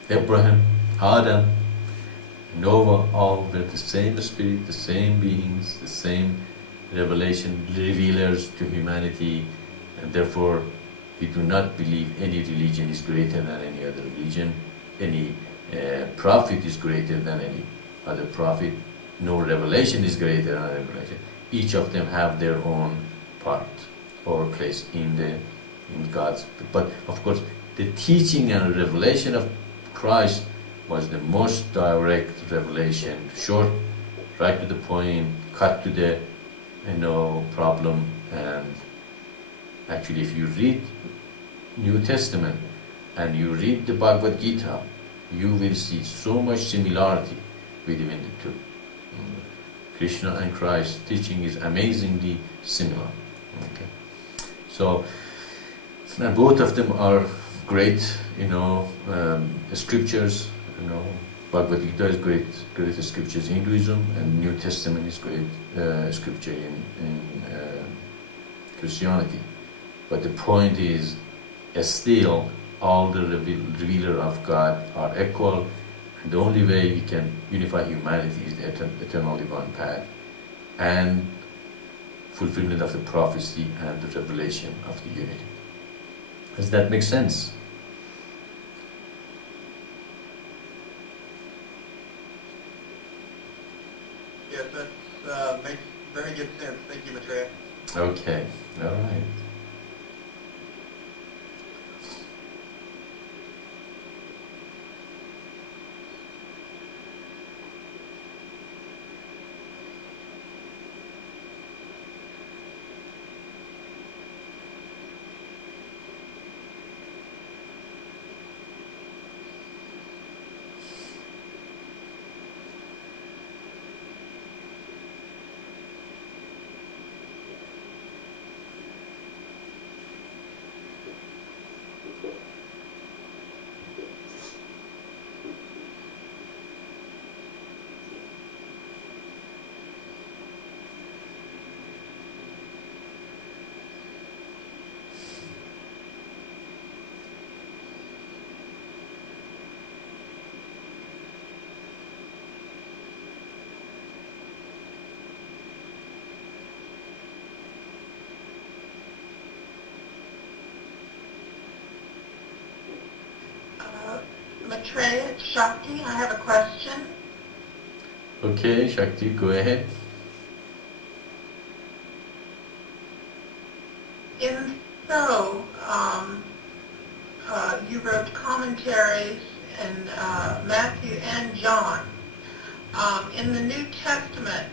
Abraham, Adam, Noah, all were the same spirit, the same beings, the same revelation, revealers to humanity, and therefore we do not believe any religion is greater than any other religion, any prophet is greater than any other prophet, no revelation is greater than other revelation. Each of them have their own part or place in God's. But of course, the teaching and revelation of Christ was the most direct revelation, short, right to the point, cut to the problem. And actually, if you read New Testament and you read the Bhagavad Gita, you will see so much similarity between the two. Krishna and Christ's teaching is amazingly similar. Okay. So both of them are great, scriptures. Bhagavad Gita is great scriptures in Hinduism, and New Testament is great scripture in Christianity. But the point is, still all the revealer of God are equal, and the only way we can unify humanity is the eternal divine path and fulfillment of the prophecy and the revelation of the unity. Does that make sense? Yes, that makes very good sense. Thank you, Maitreya. Okay, all right. Maitreya, it's Shakti. I have a question. Okay, Shakti, go ahead. In so, you wrote commentaries in Matthew and John. In the New Testament,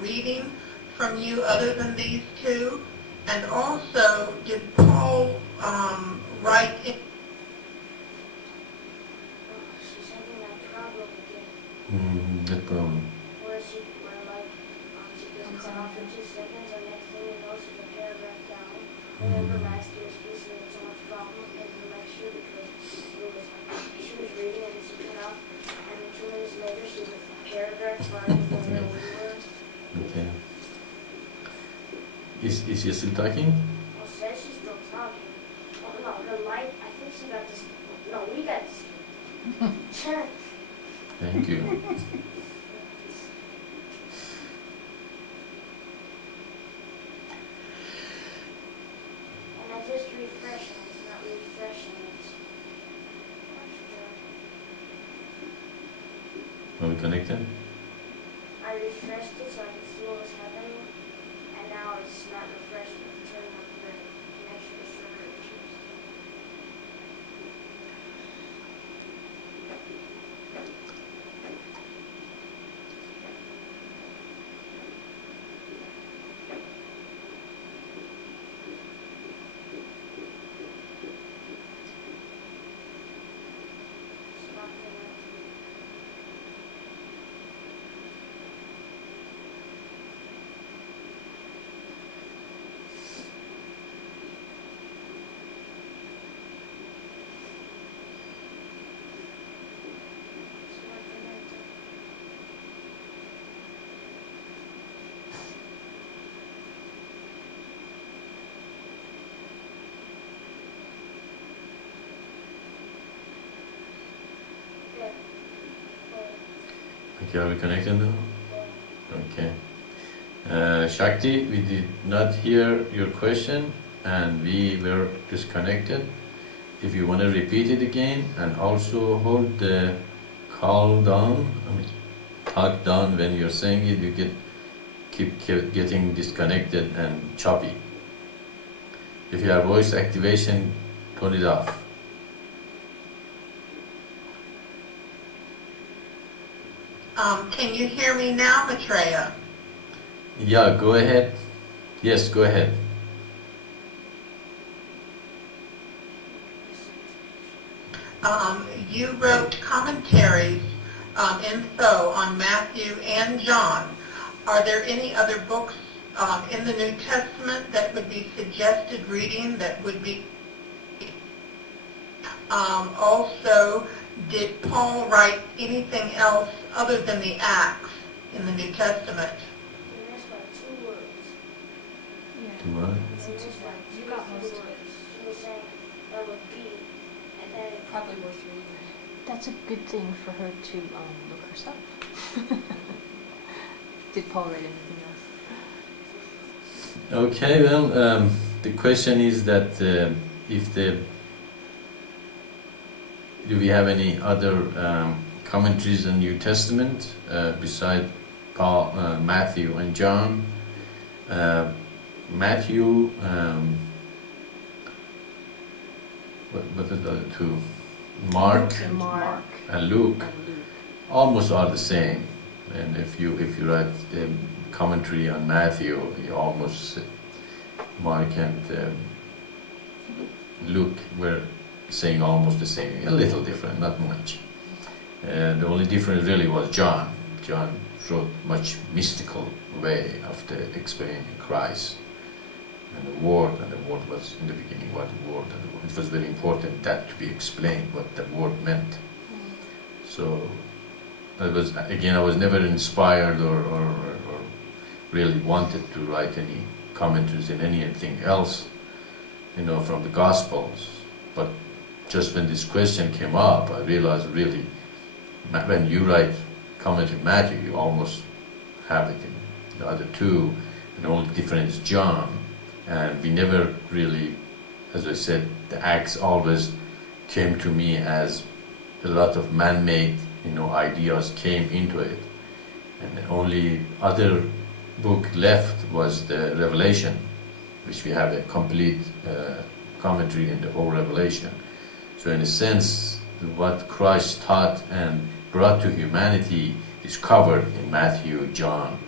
reading from you other than these two? And also, did Paul write in? She's having that problem again. That problem. Where she goes off for 2 seconds, and next thing you know, she's a paragraph down. Remember last year, Speaking had so much problem in the lecture because she was reading and she cut off, and then 2 minutes later, she was a paragraph farther from where we were. Okay. Is she still talking? Well, says she's still talking. Oh, no, her light, I think she got this. No, we got this. Sure. Thank you. And I just refreshed it. It's not refreshing. Are we connected? I refreshed it so I could see what was happening, and now it's not refreshing. It's turning on the connection to server issues. It's not connected. It's not connected. There. There. Okay, are we connected now? There. Okay. Shakti, we did not hear your question and we were disconnected. If you want to repeat it again and also hold the call down, talk down when you're saying it, you keep getting disconnected and choppy. If you have voice activation, turn it off. Can you hear me now, Maitreya? Yeah, go ahead. Yes, go ahead. You wrote commentaries on Matthew and John. Are there any other books in the New Testament that would be suggested reading that would be? Also, did Paul write anything else other than the Acts in the New Testament? You missed like 2 words. To what? You missed like You 2 got most of words. it. She was saying that would be, and then Probably worth reading. That's a good thing for her to look herself. Did Paul write anything else? Okay, well, the question is that do we have any other commentaries in New Testament beside Paul, Matthew and John? Matthew, what are the other two? Mark and Luke almost are the same. And if you write commentary on Matthew, you almost Mark and Luke were saying almost the same, a little different, not much. The only difference really was John. John wrote much mystical way of the explaining Christ and the Word was in the beginning what the Word, and it was very important that to be explained what the Word meant. So I was never inspired or really wanted to write any commentaries in anything else, from the Gospels. But just when this question came up, I realized really, when you write commentary Matthew, you almost have it in the other two, and all different John, and we never really, as I said, the Acts always came to me as a lot of man-made, ideas came into it, and the only other book left was the Revelation, which we have a complete commentary in the whole Revelation. So in a sense, what Christ taught and brought to humanity is covered in Matthew, John,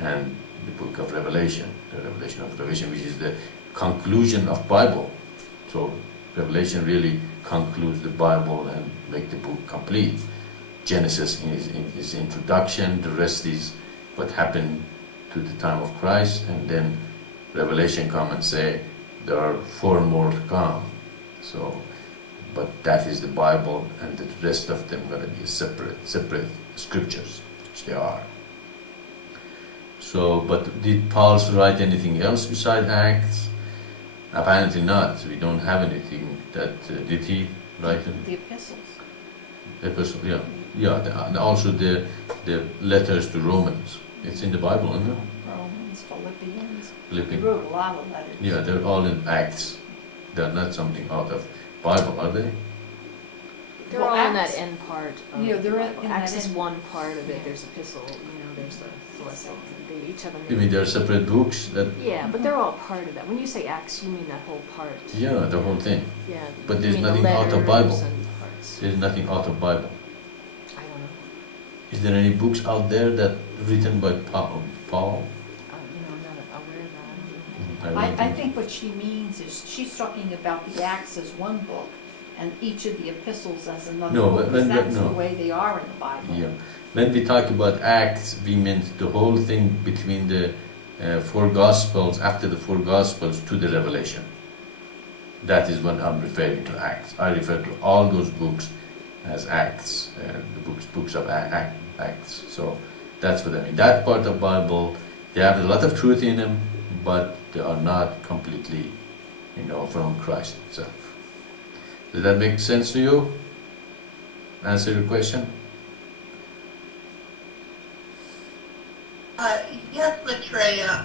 and the book of Revelation, the Revelation of Revelation, which is the conclusion of Bible. So Revelation really concludes the Bible and make the book complete. Genesis is in his introduction, the rest is what happened to the time of Christ, and then Revelation come and say there are 4 more to come. So, but that is the Bible, and the rest of them going to be separate scriptures, which they are. So, but did Paul write anything else besides Acts? Apparently not. We don't have anything that, did he write anything? The epistles. Epistle, yeah. Yeah, and also the letters to Romans. It's in the Bible, isn't it? Romans, Philippians. He Philippians. wrote a lot of letters. Yeah, they're all in Acts. They're not something out of Bible, are they? They're Well, all in that Acts- end part of Yeah, the they're in Bible. that Acts is end. one part of it. There's epistle, there's the celestial. They each have a You mean there are separate books that? Yeah, but they're all part of that. When you say Acts, you mean that whole part. Yeah, the whole thing. Yeah. But you there's mean the nothing out of letters Bible. and parts. There's nothing out of Bible. I don't know. Is there any books out there that written by Paul? I'm not aware of that. I think what she means is she's talking about the Acts as one book and each of the epistles as another No, book. but Because when- that's no. the way they are in the Bible. Yeah. When we talk about Acts, we meant the whole thing between the 4 Gospels, after the 4 Gospels to the Revelation. That is what I'm referring to Acts. I refer to all those books as Acts, the books of Acts. So that's what I mean. That part of Bible, they have a lot of truth in them, but they are not completely, from Christ Himself. Does that make sense to you? Answer your question? Yes, Maitreya,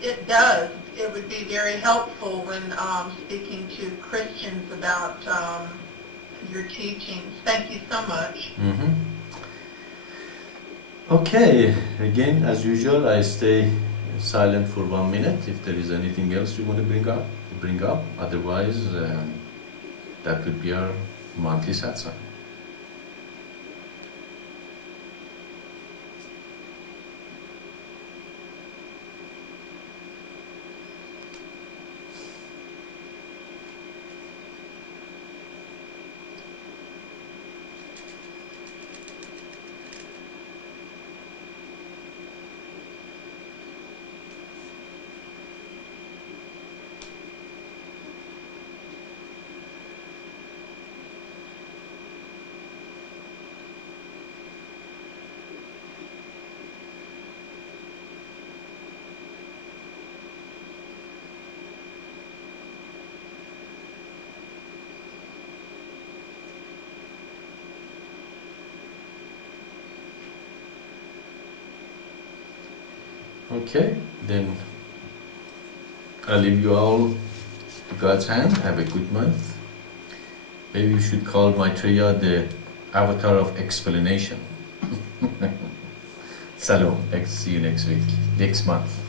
it does. It would be very helpful when speaking to Christians about your teachings. Thank you so much. Mm-hmm. Okay, again, as usual, I stay silent for 1 minute. If there is anything else you want to bring up. Otherwise, that could be our monthly satsang. Okay, then I leave you all to God's hand. Have a good month. Maybe you should call Maitreya the avatar of explanation. Salam. See you next week, next month.